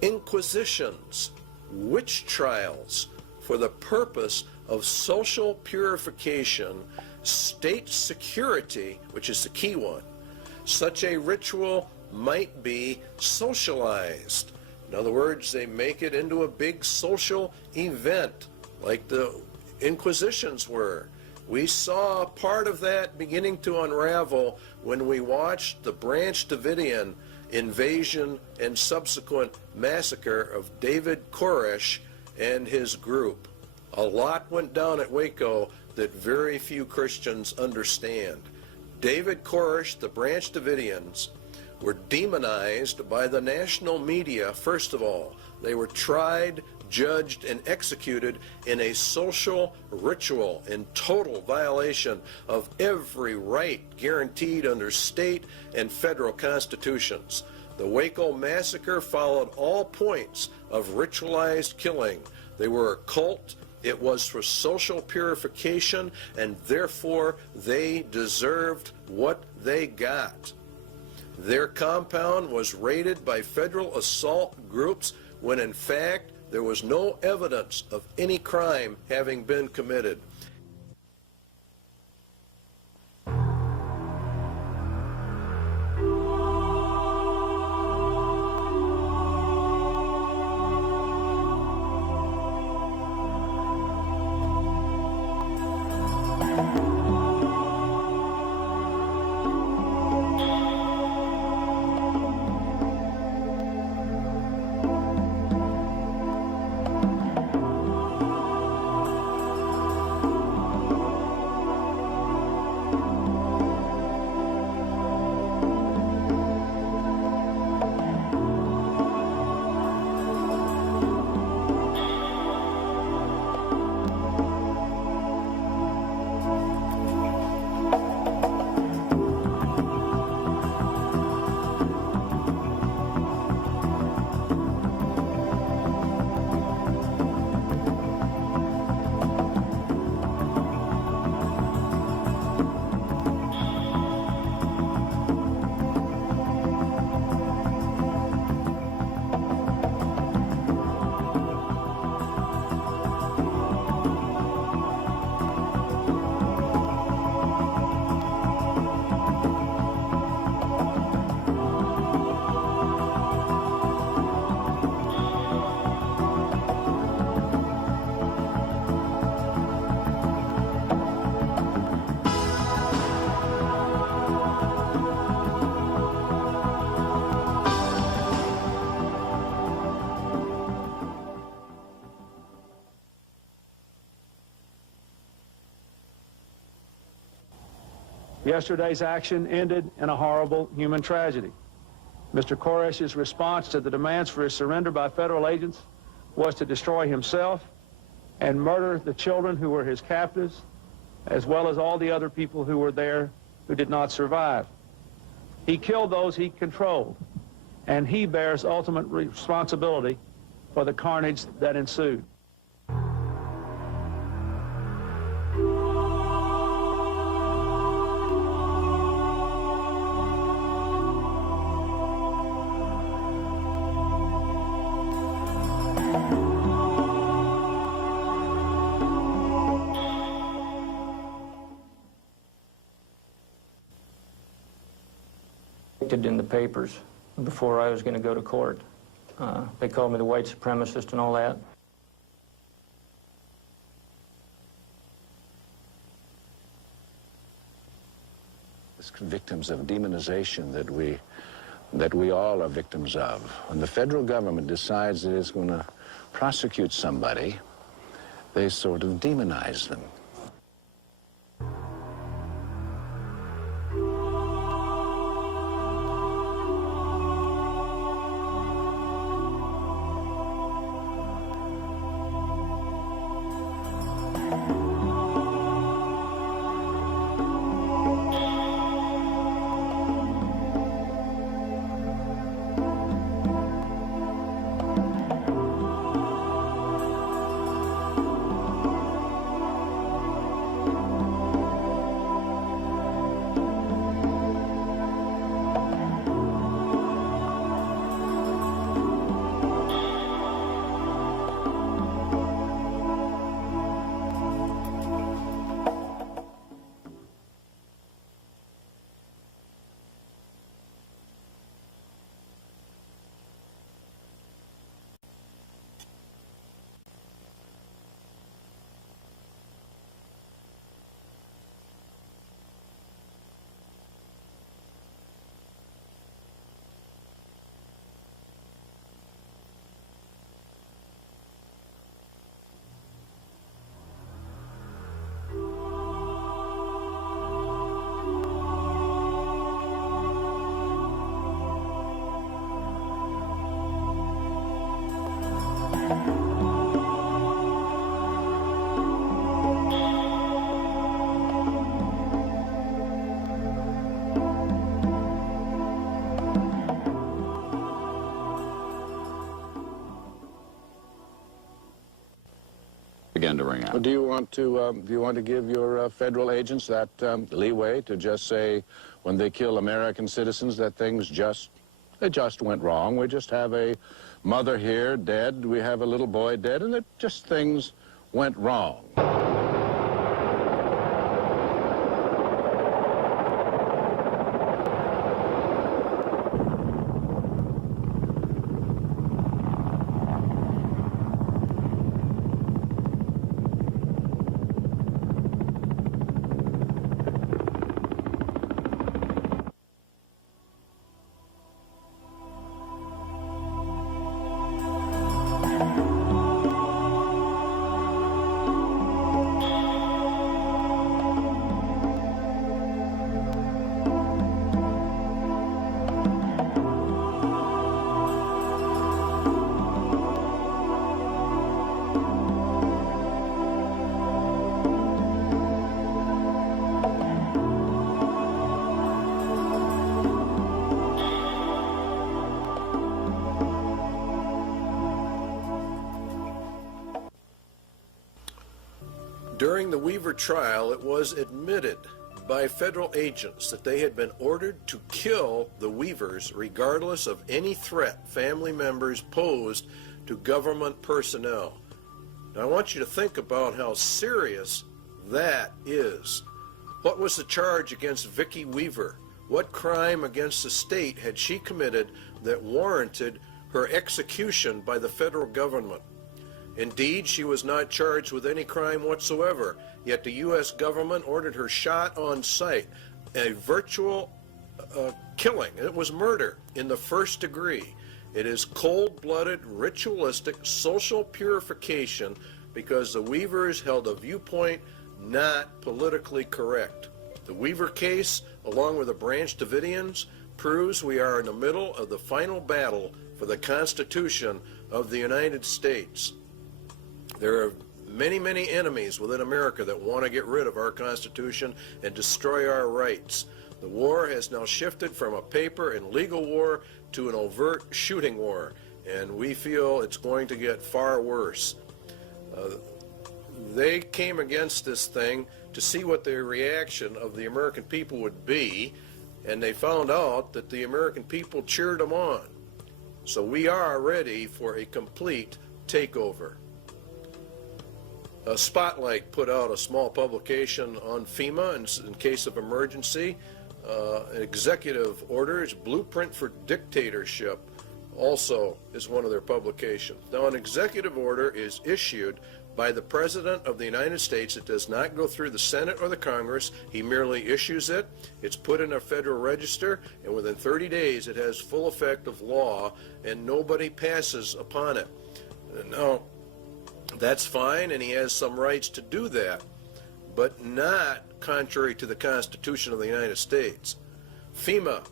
Inquisitions, witch trials for the purpose of social purification, state security, which is the key one. Such a ritual might be socialized. In other words, they make it into a big social event, like the inquisitions were. We saw part of that beginning to unravel when we watched the Branch Davidian invasion and subsequent massacre of David Koresh and his group. A lot went down at Waco that very few Christians understand. David Koresh, the Branch Davidians, were demonized by the national media, first of all. They were tried, judged, and executed in a social ritual in total violation of every right guaranteed under state and federal constitutions. The Waco massacre followed all points of ritualized killing. They were a cult. It was for social purification, and therefore they deserved what they got. Their compound was raided by federal assault groups when in fact there was no evidence of any crime having been committed. Yesterday's action ended in a horrible human tragedy. Mr. Koresh's response to the demands for his surrender by federal agents was to destroy himself and murder the children who were his captives, as well as all the other people who were there who did not survive. He killed those he controlled, and he bears ultimate responsibility for the carnage that ensued. In the papers before I was going to go to court. They called me the white supremacist and all that. Victims of demonization that we all are victims of. When the federal government decides that it's going to prosecute somebody, they sort of demonize them. figuring out. Well, do you want to give your federal agents that leeway to just say, when they kill American citizens, that things just went wrong? We just have a mother here dead, we have a little boy dead, and that just things went wrong. During the Weaver trial, it was admitted by federal agents that they had been ordered to kill the Weavers regardless of any threat family members posed to government personnel. Now, I want you to think about how serious that is. What was the charge against Vicki Weaver? What crime against the state had she committed that warranted her execution by the federal government? Indeed, she was not charged with any crime whatsoever, yet the U.S. government ordered her shot on sight, a virtual killing. It was murder in the first degree. It is cold-blooded, ritualistic, social purification because the Weavers held a viewpoint not politically correct. The Weaver case, along with the Branch Davidians, proves we are in the middle of the final battle for the Constitution of the United States. There are many, many enemies within America that want to get rid of our Constitution and destroy our rights. The war has now shifted from a paper and legal war to an overt shooting war, and we feel it's going to get far worse. They came against this thing to see what the reaction of the American people would be, and they found out that the American people cheered them on. So we are ready for a complete takeover. Spotlight put out a small publication on FEMA in case of emergency. An executive orders, Blueprint for Dictatorship, also is one of their publications. Now, an executive order is issued by the President of the United States. It does not go through the Senate or the Congress. He merely issues it. It's put in a federal register, and within 30 days it has full effect of law, and nobody passes upon it. Now, that's fine, and he has some rights to do that, but not contrary to the Constitution of the United States. FEMA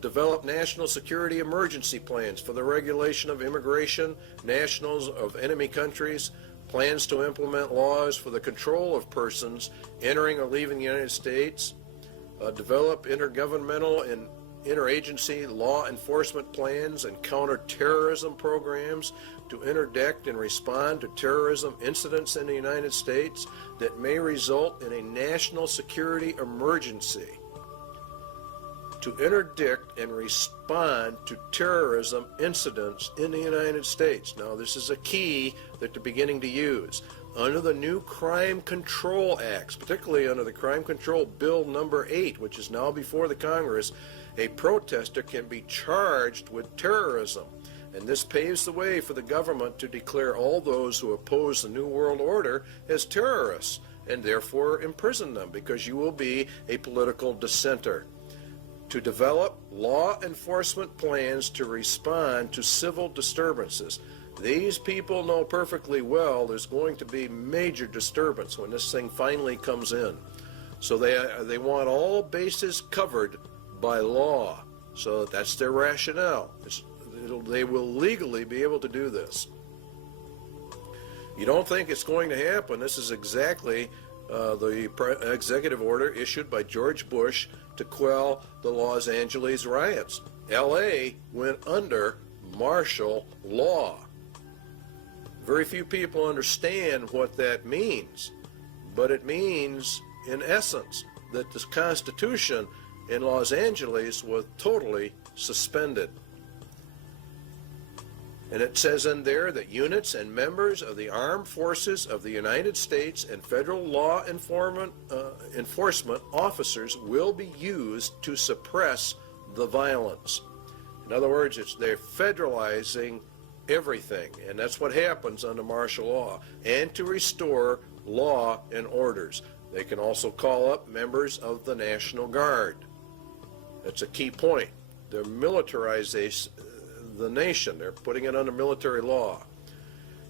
developed national security emergency plans for the regulation of immigration, nationals of enemy countries, plans to implement laws for the control of persons entering or leaving the United States, develop intergovernmental and interagency law enforcement plans and counterterrorism programs to interdict and respond to terrorism incidents in the United States that may result in a national security emergency. To interdict and respond to terrorism incidents in the United States. Now, this is a key that they're beginning to use. Under the new Crime Control Acts, particularly under the Crime Control Bill number 8, which is now before the Congress, a protester can be charged with terrorism. And this paves the way for the government to declare all those who oppose the New World Order as terrorists, and therefore imprison them, because you will be a political dissenter. To develop law enforcement plans to respond to civil disturbances. These people know perfectly well there's going to be major disturbance when this thing finally comes in. So they want all bases covered by law. So that's their rationale. They will legally be able to do this. You don't think it's going to happen. This is exactly the executive order issued by George Bush to quell the Los Angeles riots. LA went under martial law. Very few people understand what that means, but it means, in essence, that the Constitution in Los Angeles was totally suspended. And it says in there that units and members of the armed forces of the United States and federal law enforcement officers will be used to suppress the violence. In other words, they're federalizing everything, and that's what happens under martial law, and to restore law and orders. They can also call up members of the National Guard. That's a key point. They're militarizing the nation. They're putting it under military law.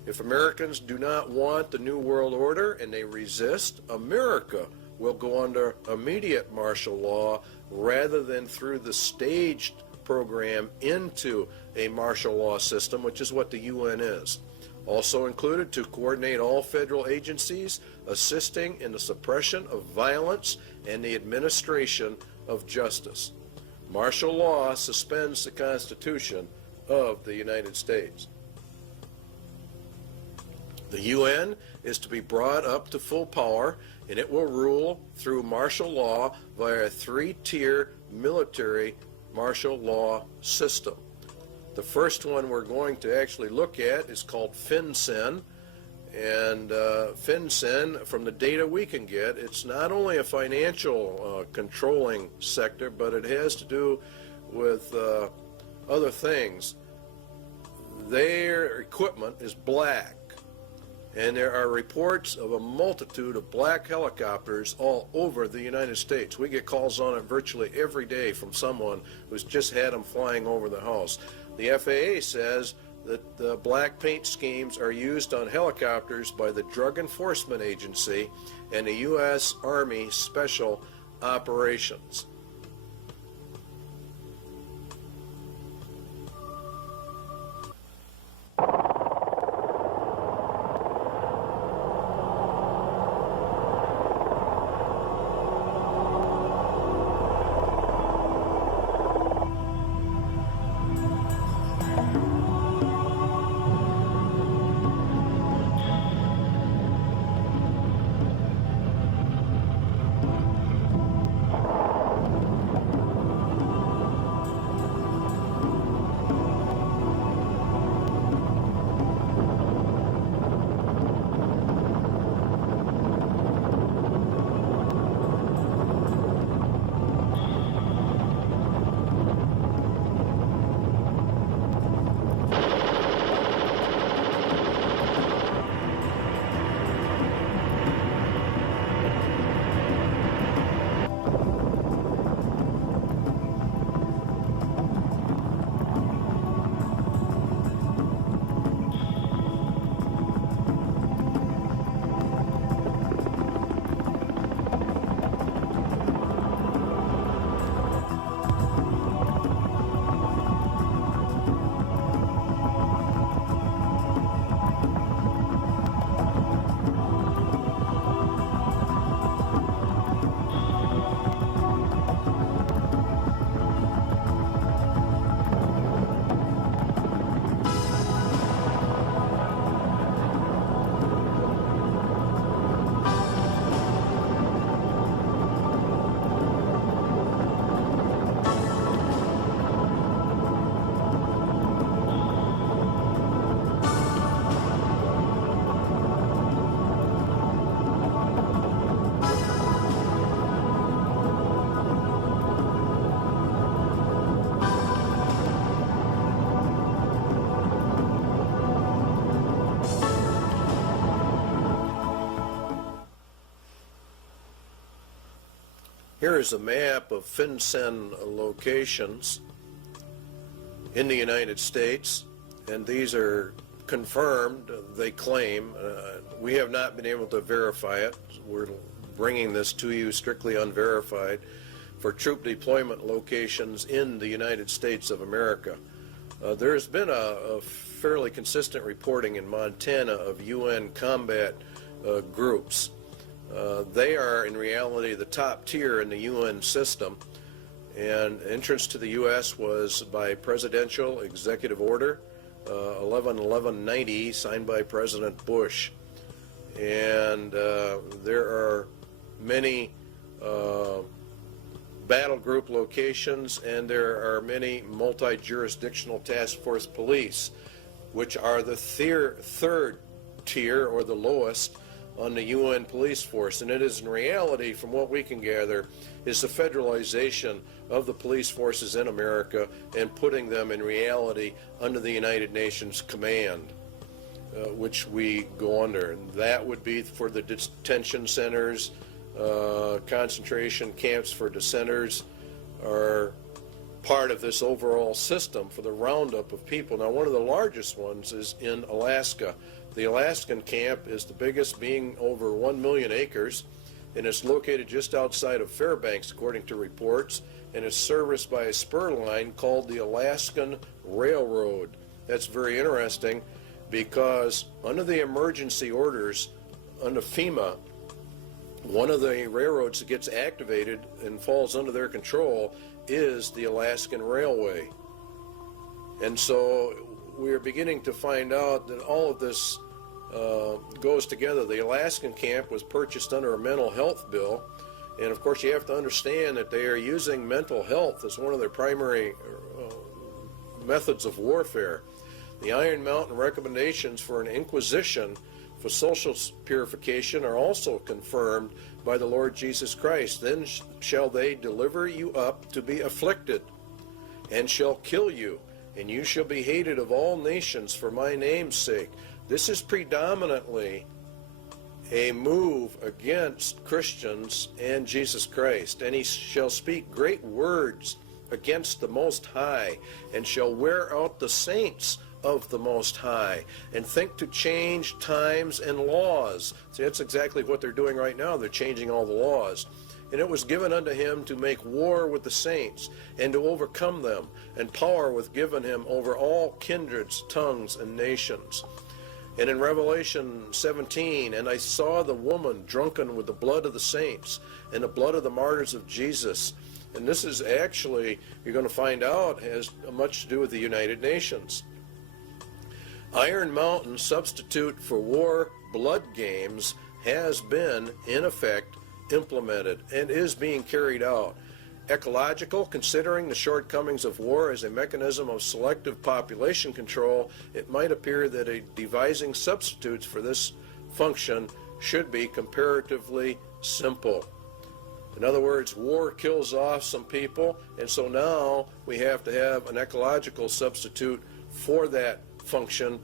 If Americans do not want the New World Order and they resist, America will go under immediate martial law rather than through the staged program into a martial law system, which is what the UN is. Also included to coordinate all federal agencies assisting in the suppression of violence and the administration of justice. Martial law suspends the Constitution of the United States. The UN is to be brought up to full power, and it will rule through martial law via a three-tier military martial law system. The first one we're going to actually look at is called FinCEN, and FinCEN, from the data we can get, it's not only a financial controlling sector, but it has to do with other things. Their equipment is black, and there are reports of a multitude of black helicopters all over the United States. We get calls on it virtually every day from someone who's just had them flying over the house. The FAA says that the black paint schemes are used on helicopters by the Drug Enforcement Agency and the U.S. Army Special Operations. Here is a map of FinCEN locations in the United States, and these are confirmed, they claim. We have not been able to verify it. We're bringing this to you strictly unverified for troop deployment locations in the United States of America. There's been a fairly consistent reporting in Montana of UN combat groups. They are in reality the top tier in the UN system, and entrance to the U.S. was by presidential executive order 11-11-90, signed by President Bush. And there are many battle group locations, and there are many multi-jurisdictional task force police, which are the third tier, or the lowest, on the UN police force. And it is, in reality, from what we can gather, is the federalization of the police forces in America and putting them in reality under the United Nations command, which we go under. And that would be for the detention centers, concentration camps for dissenters are part of this overall system for the roundup of people. Now, one of the largest ones is in Alaska. The Alaskan camp is the biggest, being over 1 million acres, and it's located just outside of Fairbanks, according to reports, and is serviced by a spur line called the Alaskan Railroad. That's very interesting because under the emergency orders under FEMA, one of the railroads that gets activated and falls under their control is the Alaskan Railway. And so we are beginning to find out that all of this goes together. The Alaskan camp was purchased under a mental health bill, and of course you have to understand that they are using mental health as one of their primary methods of warfare. The Iron Mountain recommendations for an inquisition for social purification are also confirmed by the Lord Jesus Christ. Then shall they deliver you up to be afflicted, and shall kill you, and you shall be hated of all nations for my name's sake. This is predominantly a move against Christians and Jesus Christ. And he shall speak great words against the Most High, and shall wear out the saints of the Most High, and think to change times and laws. See, that's exactly what they're doing right now. They're changing all the laws. And it was given unto him to make war with the saints, and to overcome them, and power was given him over all kindreds, tongues, and nations. And in Revelation 17, and I saw the woman drunken with the blood of the saints, and the blood of the martyrs of Jesus. And this is actually, you're going to find out, has much to do with the United Nations. Iron Mountain substitute for war blood games has been, in effect, implemented and is being carried out. Ecological, considering the shortcomings of war as a mechanism of selective population control, it might appear that devising substitutes for this function should be comparatively simple. In other words, war kills off some people, and so now we have to have an ecological substitute for that function,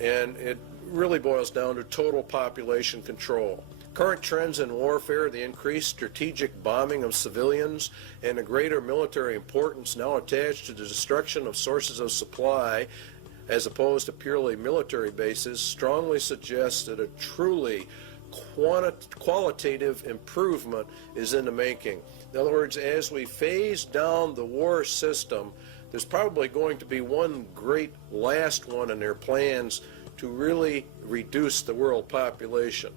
and it really boils down to total population control. Current trends in warfare, the increased strategic bombing of civilians, and the greater military importance now attached to the destruction of sources of supply as opposed to purely military bases, strongly suggests that a truly qualitative improvement is in the making. In other words, as we phase down the war system, there's probably going to be one great last one in their plans to really reduce the world population.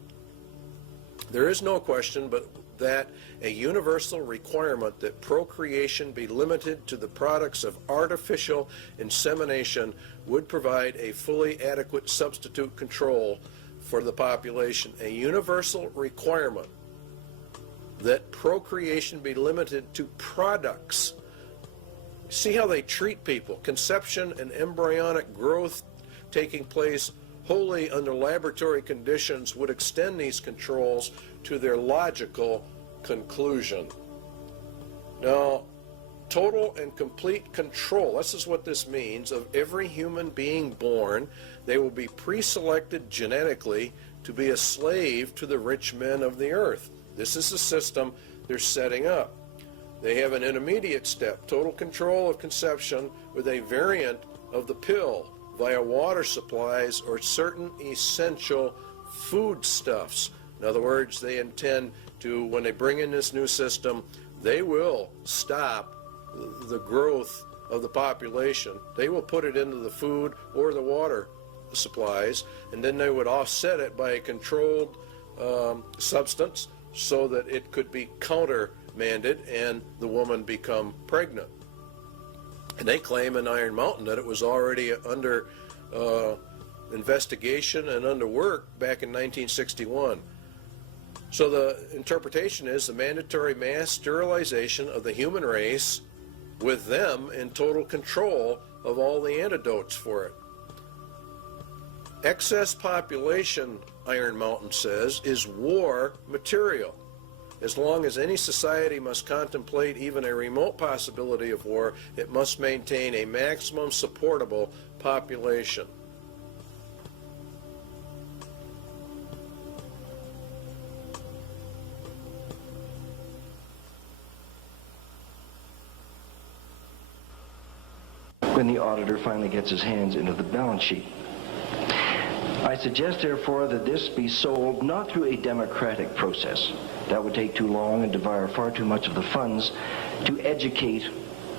There is no question but that a universal requirement that procreation be limited to the products of artificial insemination would provide a fully adequate substitute control for the population. A universal requirement that procreation be limited to products. See how they treat people. Conception and embryonic growth taking place wholly under laboratory conditions would extend these controls to their logical conclusion. Now, total and complete control, this is what this means, of every human being born. They will be pre-selected genetically to be a slave to the rich men of the earth. This is the system they're setting up. They have an intermediate step, total control of conception with a variant of the pill via water supplies or certain essential foodstuffs. In other words, they intend to, when they bring in this new system, they will stop the growth of the population. They will put it into the food or the water supplies, and then they would offset it by a controlled substance so that it could be countermanded and the woman become pregnant. And they claim in Iron Mountain that it was already under investigation and under work back in 1961. So the interpretation is the mandatory mass sterilization of the human race, with them in total control of all the antidotes for it. Excess population, Iron Mountain says, is war material. As long as any society must contemplate even a remote possibility of war, it must maintain a maximum supportable population. When the auditor finally gets his hands into the balance sheet. I suggest, therefore, that this be sold not through a democratic process. That would take too long and devour far too much of the funds to educate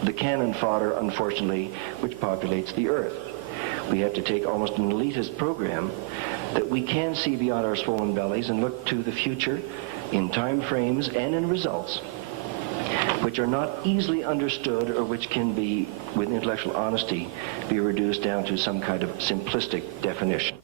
the cannon fodder, unfortunately, which populates the earth. We have to take almost an elitist program that we can see beyond our swollen bellies and look to the future in time frames and in results which are not easily understood or which can be, with intellectual honesty, be reduced down to some kind of simplistic definition.